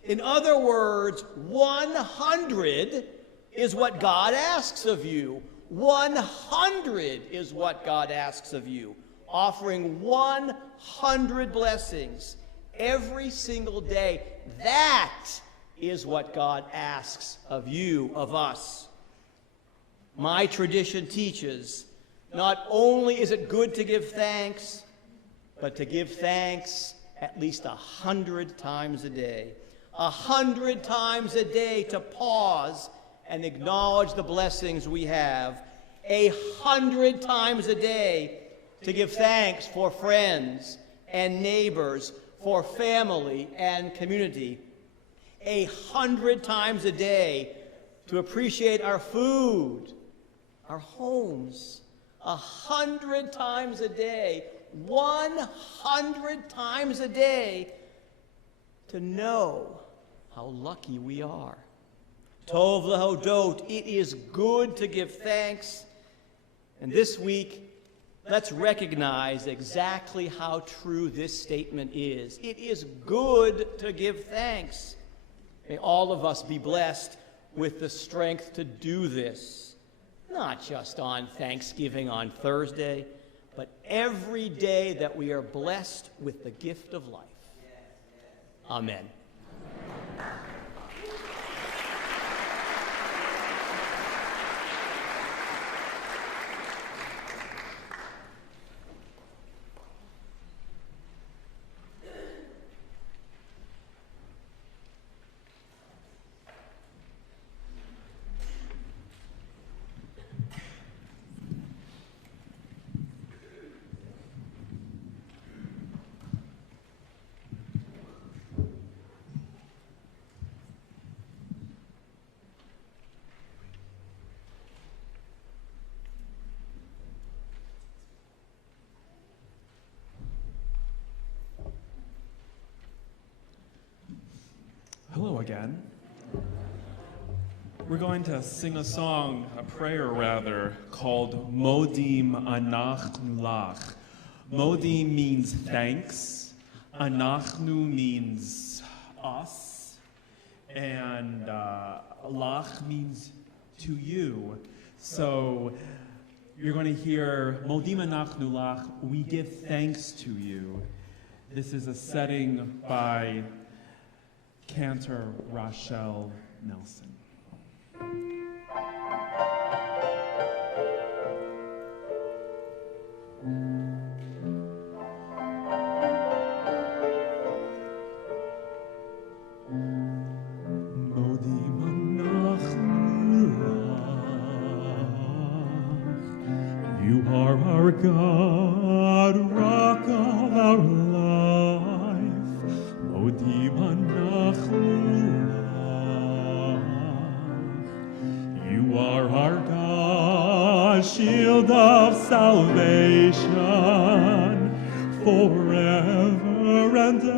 In other words, 100 is what God asks of you. 100 is what God asks of you. Offering 100 blessings every single day. That is what God asks of you, of us. My tradition teaches not only is it good to give thanks, but to give thanks at least 100 times a day. 100 times a day to pause and acknowledge the blessings we have. 100 times a day to give thanks for friends and neighbors, for family and community. 100 times a day to appreciate our food, our homes. 100 times a day, 100 times a day to know how lucky we are. Tov lehodot, it is good to give thanks. And this week, let's recognize exactly how true this statement is. It is good to give thanks. May all of us be blessed with the strength to do this, not just on Thanksgiving on Thursday, but every day that we are blessed with the gift of life. Amen. Hello again. We're going to sing a song, a prayer rather, called Modim Anachnu Lach. Modim means thanks, Anachnu means us, and Lach means to you. So you're going to hear Modim Anachnu Lach, we give thanks to you. This is a setting by Cantor Rochelle Nelson. You are our God, rock of our life. Modim You are our God, shield of salvation, forever and ever.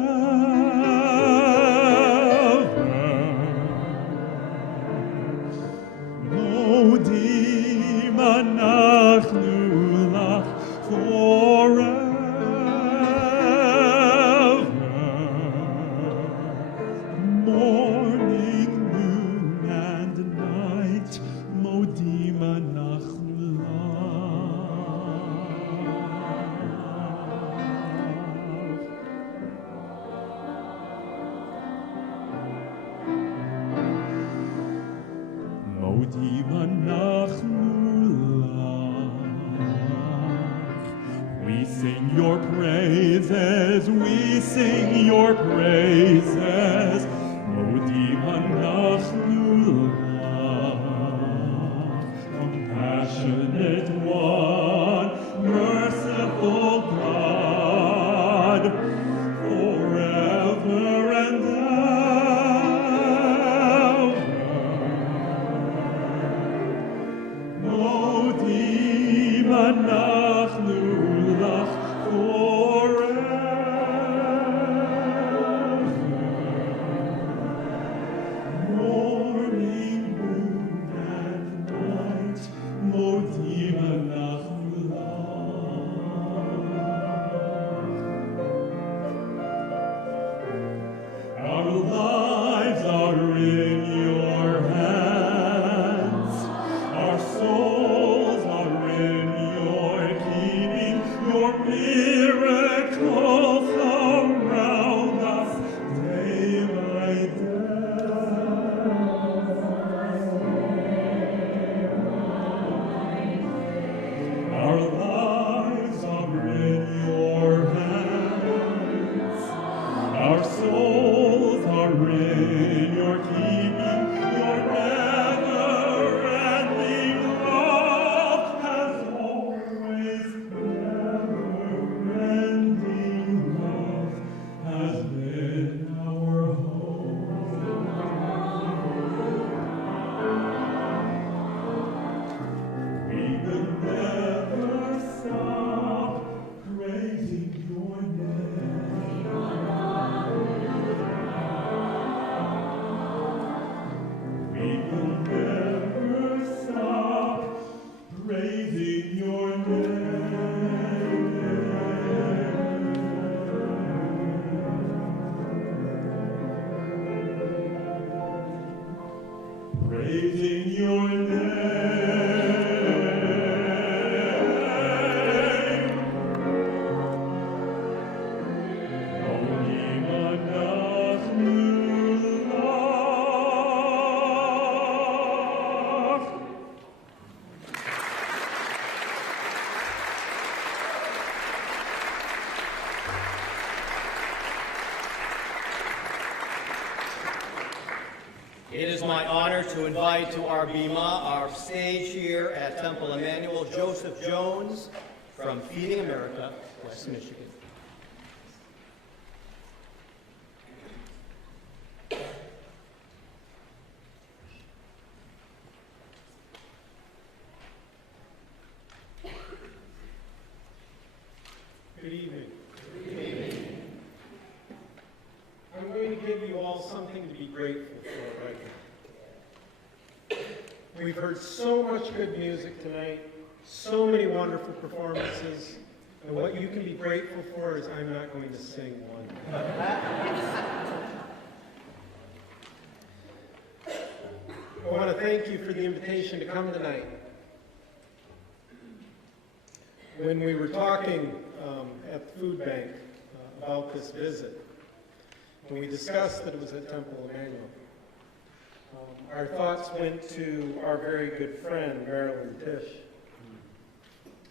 Modim anachnu lach forever. Morning, noon, and night, Modim anachnu lach. Modim anachnu lach. We sing your praises, we sing your praises. Modim anachnu lach. Compassionate one, merciful God, forever and ever. Modim anachnu lach forever. Morning, noon, and night, Modim anachnu lach. Our lives are in your hands. Our souls are in your keeping. Your miracles surround us day by day. Our lives are in your hands. Our souls are in your keeping. Your never-ending love has always never-ending love. It is my honor to invite to our bima, our stage here at Temple Emanuel, Joseph Jones from Feeding America, West Michigan. Good evening. Good evening. I'm going to give you all something to be grateful for right now. We've heard so much good music tonight, so many wonderful performances, and what you can be grateful for is I'm not going to sing one. I want to thank you for the invitation to come tonight. When we were talking at the food bank about this visit, when we discussed that it was at Temple Emanuel, our thoughts went to our very good friend, Marywood Tish,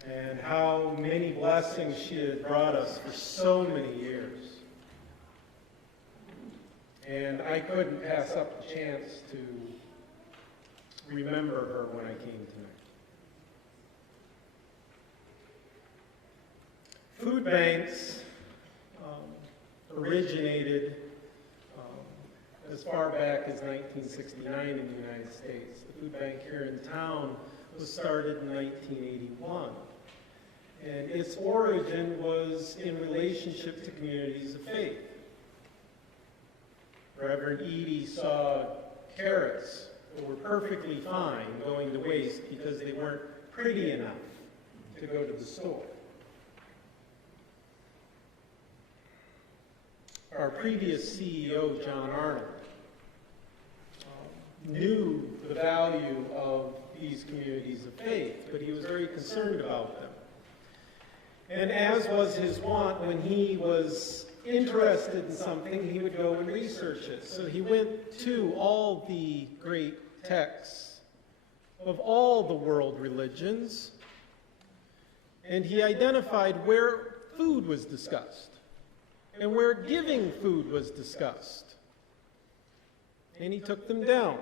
and how many blessings she had brought us for so many years. And I couldn't pass up the chance to remember her when I came tonight. Food banks originated as far back as 1969 in the United States. The food bank here in town was started in 1981. And its origin was in relationship to communities of faith. Reverend Edie saw carrots that were perfectly fine going to waste because they weren't pretty enough to go to the store. Our previous CEO, John Arnold, knew the value of these communities of faith, but he was very concerned about them. And as was his wont, when he was interested in something, he would go and research it. So he went to all the great texts of all the world religions, and he identified where food was discussed and where giving food was discussed. And he took them down.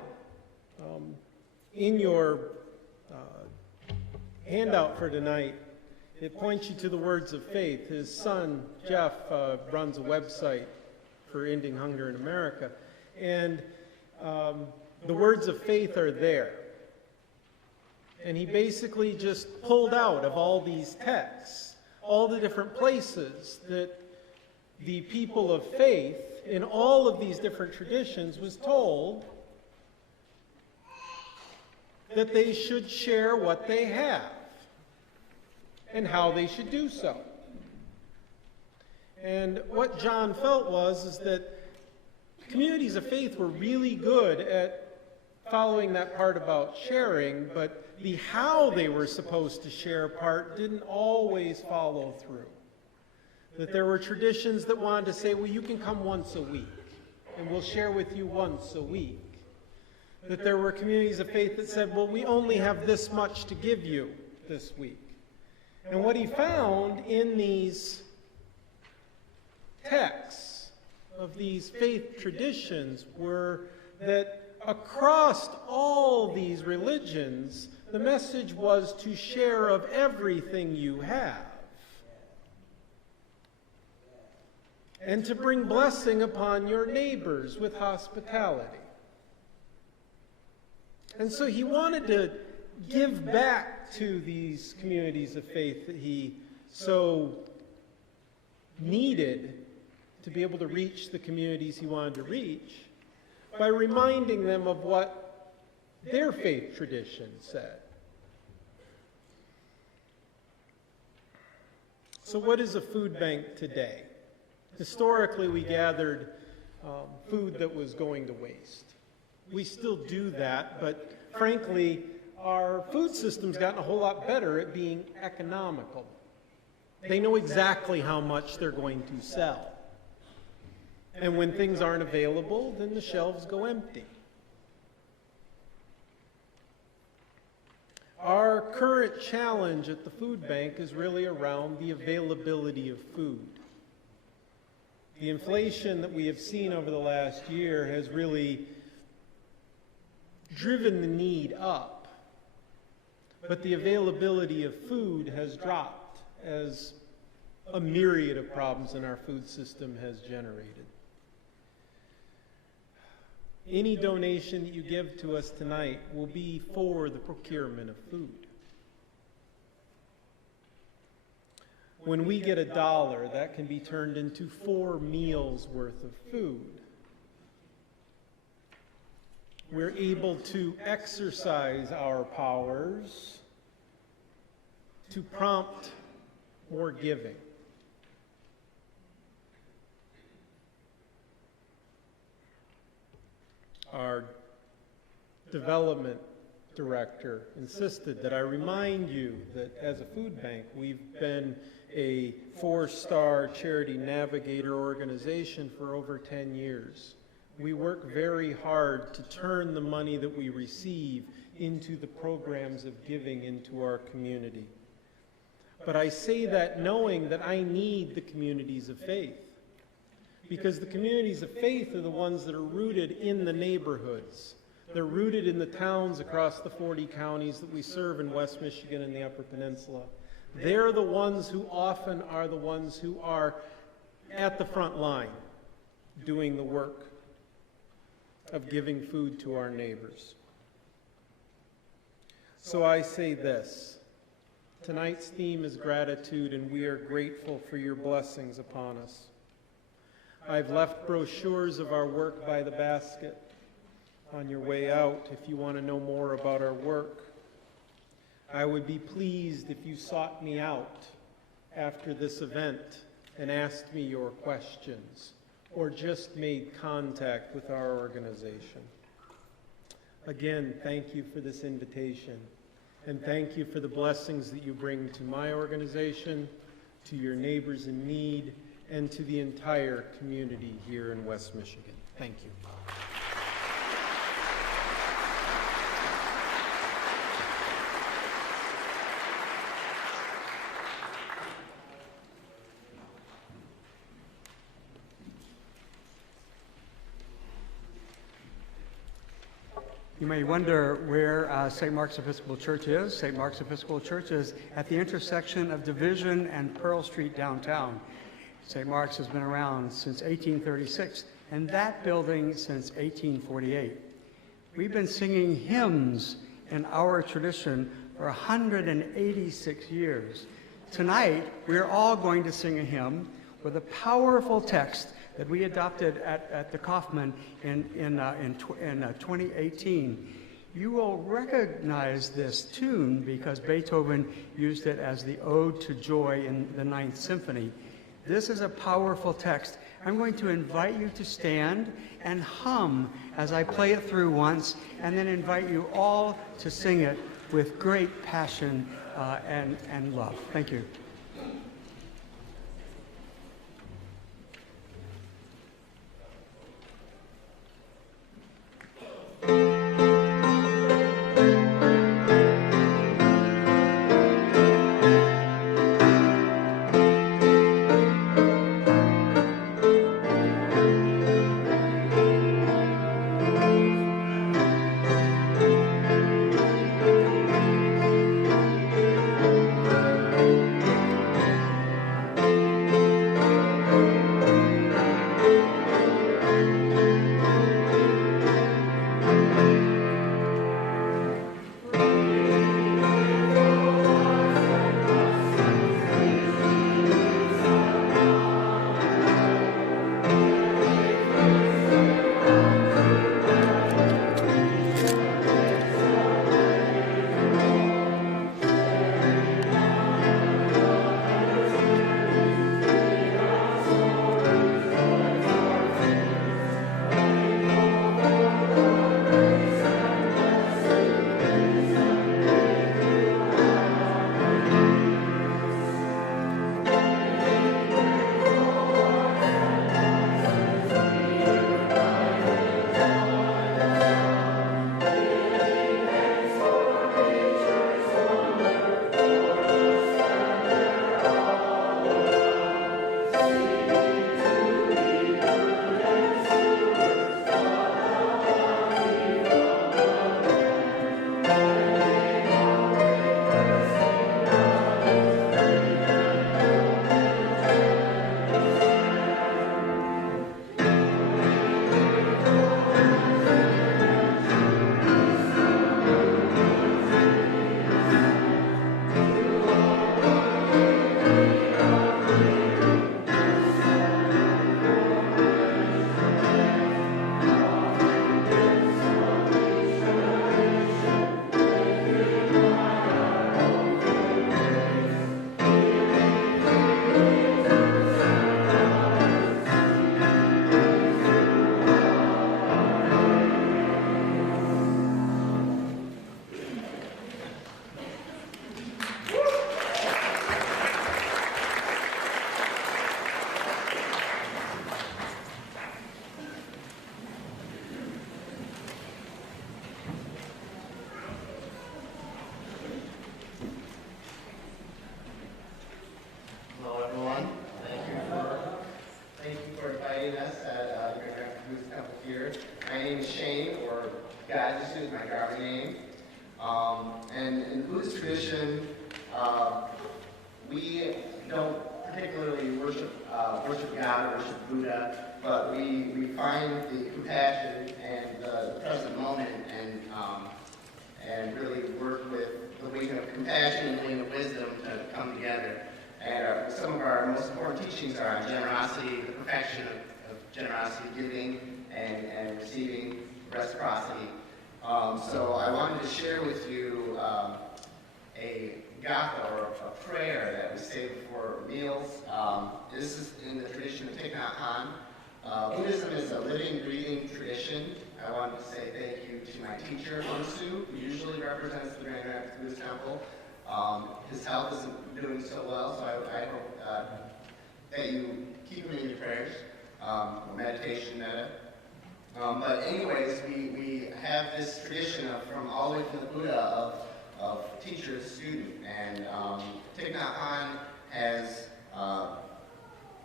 In your handout for tonight, it points you to the words of faith. His son, Jeff, runs a website for ending hunger in America. And the words of faith are there. And he basically just pulled out of all these texts, all the different places that the people of faith in all of these different traditions was told that they should share what they have and how they should do so. And what John felt is that communities of faith were really good at following that part about sharing, but the how they were supposed to share part didn't always follow through. That there were traditions that wanted to say, well, you can come once a week, and we'll share with you once a week. That there were communities of faith that said, well, we only have this much to give you this week. And what he found in these texts of these faith traditions were that across all these religions, the message was to share of everything you have. And to bring blessing upon your neighbors with hospitality. And so he wanted to give back to these communities of faith that he so needed to be able to reach the communities he wanted to reach by reminding them of what their faith tradition said. So what is a food bank today? Historically, we gathered food that was going to waste. We still do that, but frankly, our food system's gotten a whole lot better at being economical. They know exactly how much they're going to sell. And when things aren't available, then the shelves go empty. Our current challenge at the food bank is really around the availability of food. The inflation that we have seen over the last year has really driven the need up, but the availability of food has dropped as a myriad of problems in our food system has generated. Any donation that you give to us tonight will be for the procurement of food. When we get $1, that can be turned into 4 meals worth of food. We're able to exercise our powers to prompt more giving. Our development director insisted that I remind you that as a food bank, we've been a 4-star charity navigator organization for over 10 years. We work very hard to turn the money that we receive into the programs of giving into our community. But I say that knowing that I need the communities of faith, because the communities of faith are the ones that are rooted in the neighborhoods. They're rooted in the towns across the 40 counties that we serve in West Michigan and the Upper Peninsula. They're the ones who often are the ones who are at the front line doing the work of giving food to our neighbors. So I say this. Tonight's theme is gratitude, and we are grateful for your blessings upon us. I've left brochures of our work by the basket on your way out if you want to know more about our work. I would be pleased if you sought me out after this event and asked me your questions or just made contact with our organization. Again, thank you for this invitation, and thank you for the blessings that you bring to my organization, to your neighbors in need, and to the entire community here in West Michigan. Thank you. You may wonder where St. Mark's Episcopal Church is. St. Mark's Episcopal Church is at the intersection of Division and Pearl Street downtown. St. Mark's has been around since 1836, and that building since 1848. We've been singing hymns in our tradition for 186 years. Tonight, we're all going to sing a hymn with a powerful text that we adopted at the Kaufman in 2018. You will recognize this tune because Beethoven used it as the Ode to Joy in the Ninth Symphony. This is a powerful text. I'm going to invite you to stand and hum as I play it through once, and then invite you all to sing it with great passion and love. Thank you. Buddhist tradition, we don't particularly worship God or worship Buddha, but we find the compassion and the present moment and really work with the wing of compassion and the wing of wisdom to come together. And some of our most important teachings are on generosity, the perfection of generosity, giving and receiving, reciprocity. So I wanted to share with you a gatha, or a prayer that we say before meals. This is in the tradition of Thich Nhat Hanh. Buddhism is a living, breathing tradition. I wanted to say thank you to my teacher, Hung Soo, who usually represents the Grand Rapids Buddhist Temple. His health isn't doing so well, so I hope that you keep him in your prayers, meditation, metta. But anyways, we have this tradition from all the way from the Buddha of teacher to student. And Thich Nhat Hanh has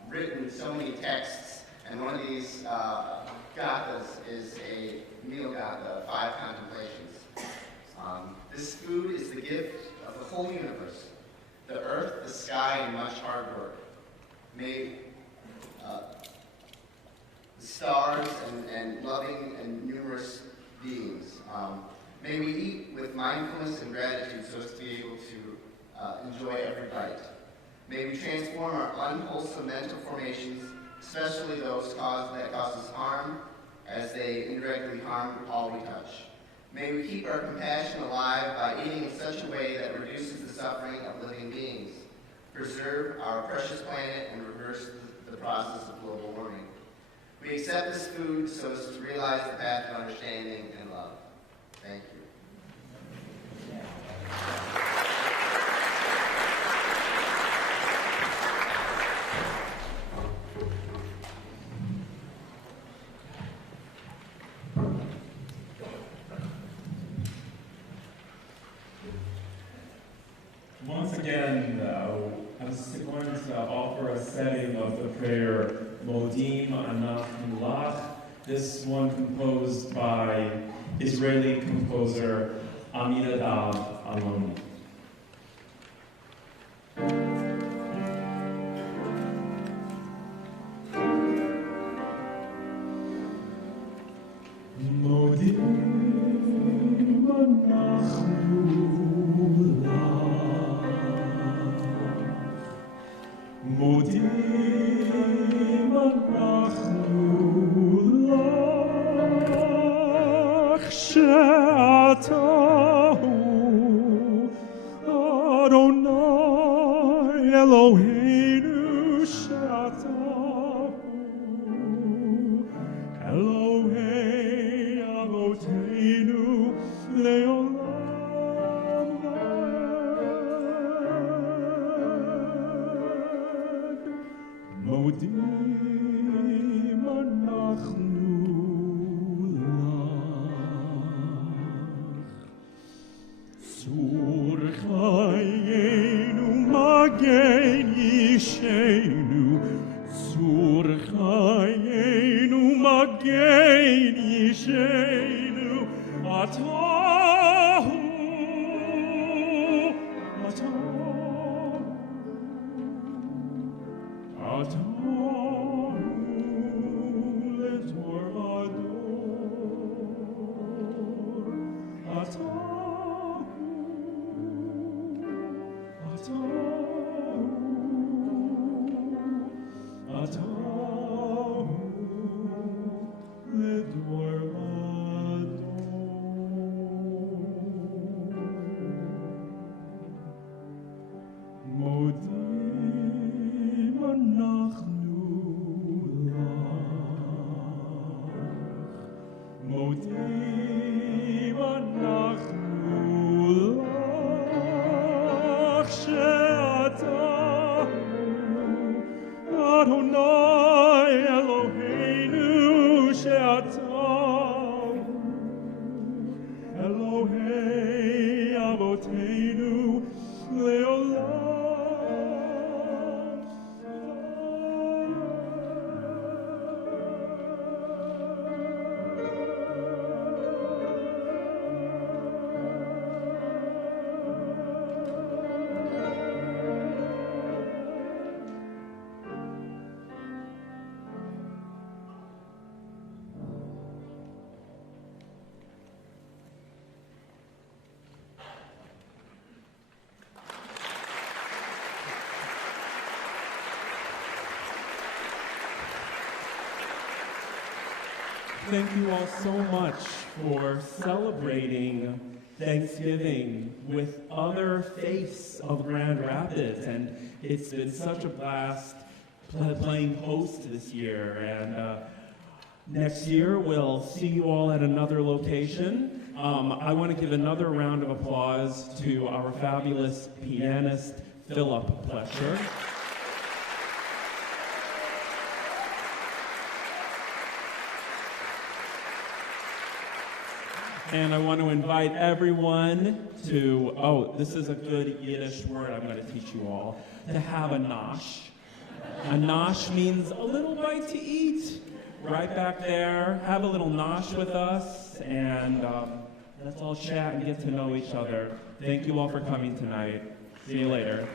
written so many texts, and one of these gathas is a meal gatha, 5 contemplations. This food is the gift of the whole universe, the earth, the sky, and much hard work. May the stars and loving and numerous beings. May we eat with mindfulness and gratitude so as to be able to enjoy every bite. May we transform our unwholesome mental formations, especially those that cause us harm, as they indirectly harm all we touch. May we keep our compassion alive by eating in such a way that reduces the suffering of living beings, preserve our precious planet, and reverse the process of global warming. We accept this food so as to realize the path of understanding and love. Thank you. Once again, I was going to offer a setting of the prayer Modim Anach. This one composed by Israeli composer Aminadav Aloni. thank you all so much for celebrating Thanksgiving with other faiths of Grand Rapids. And it's been such a blast playing host this year. And next year, we'll see you all at another location. I want to give another round of applause to our fabulous pianist, Philip Pletcher. And I want to invite everyone to, this is a good Yiddish word I'm going to teach you all, to have a nosh. A nosh means a little bite to eat. Right back there, have a little nosh with us, and let's all chat and get to know each other. Thank you all for coming tonight. See you later.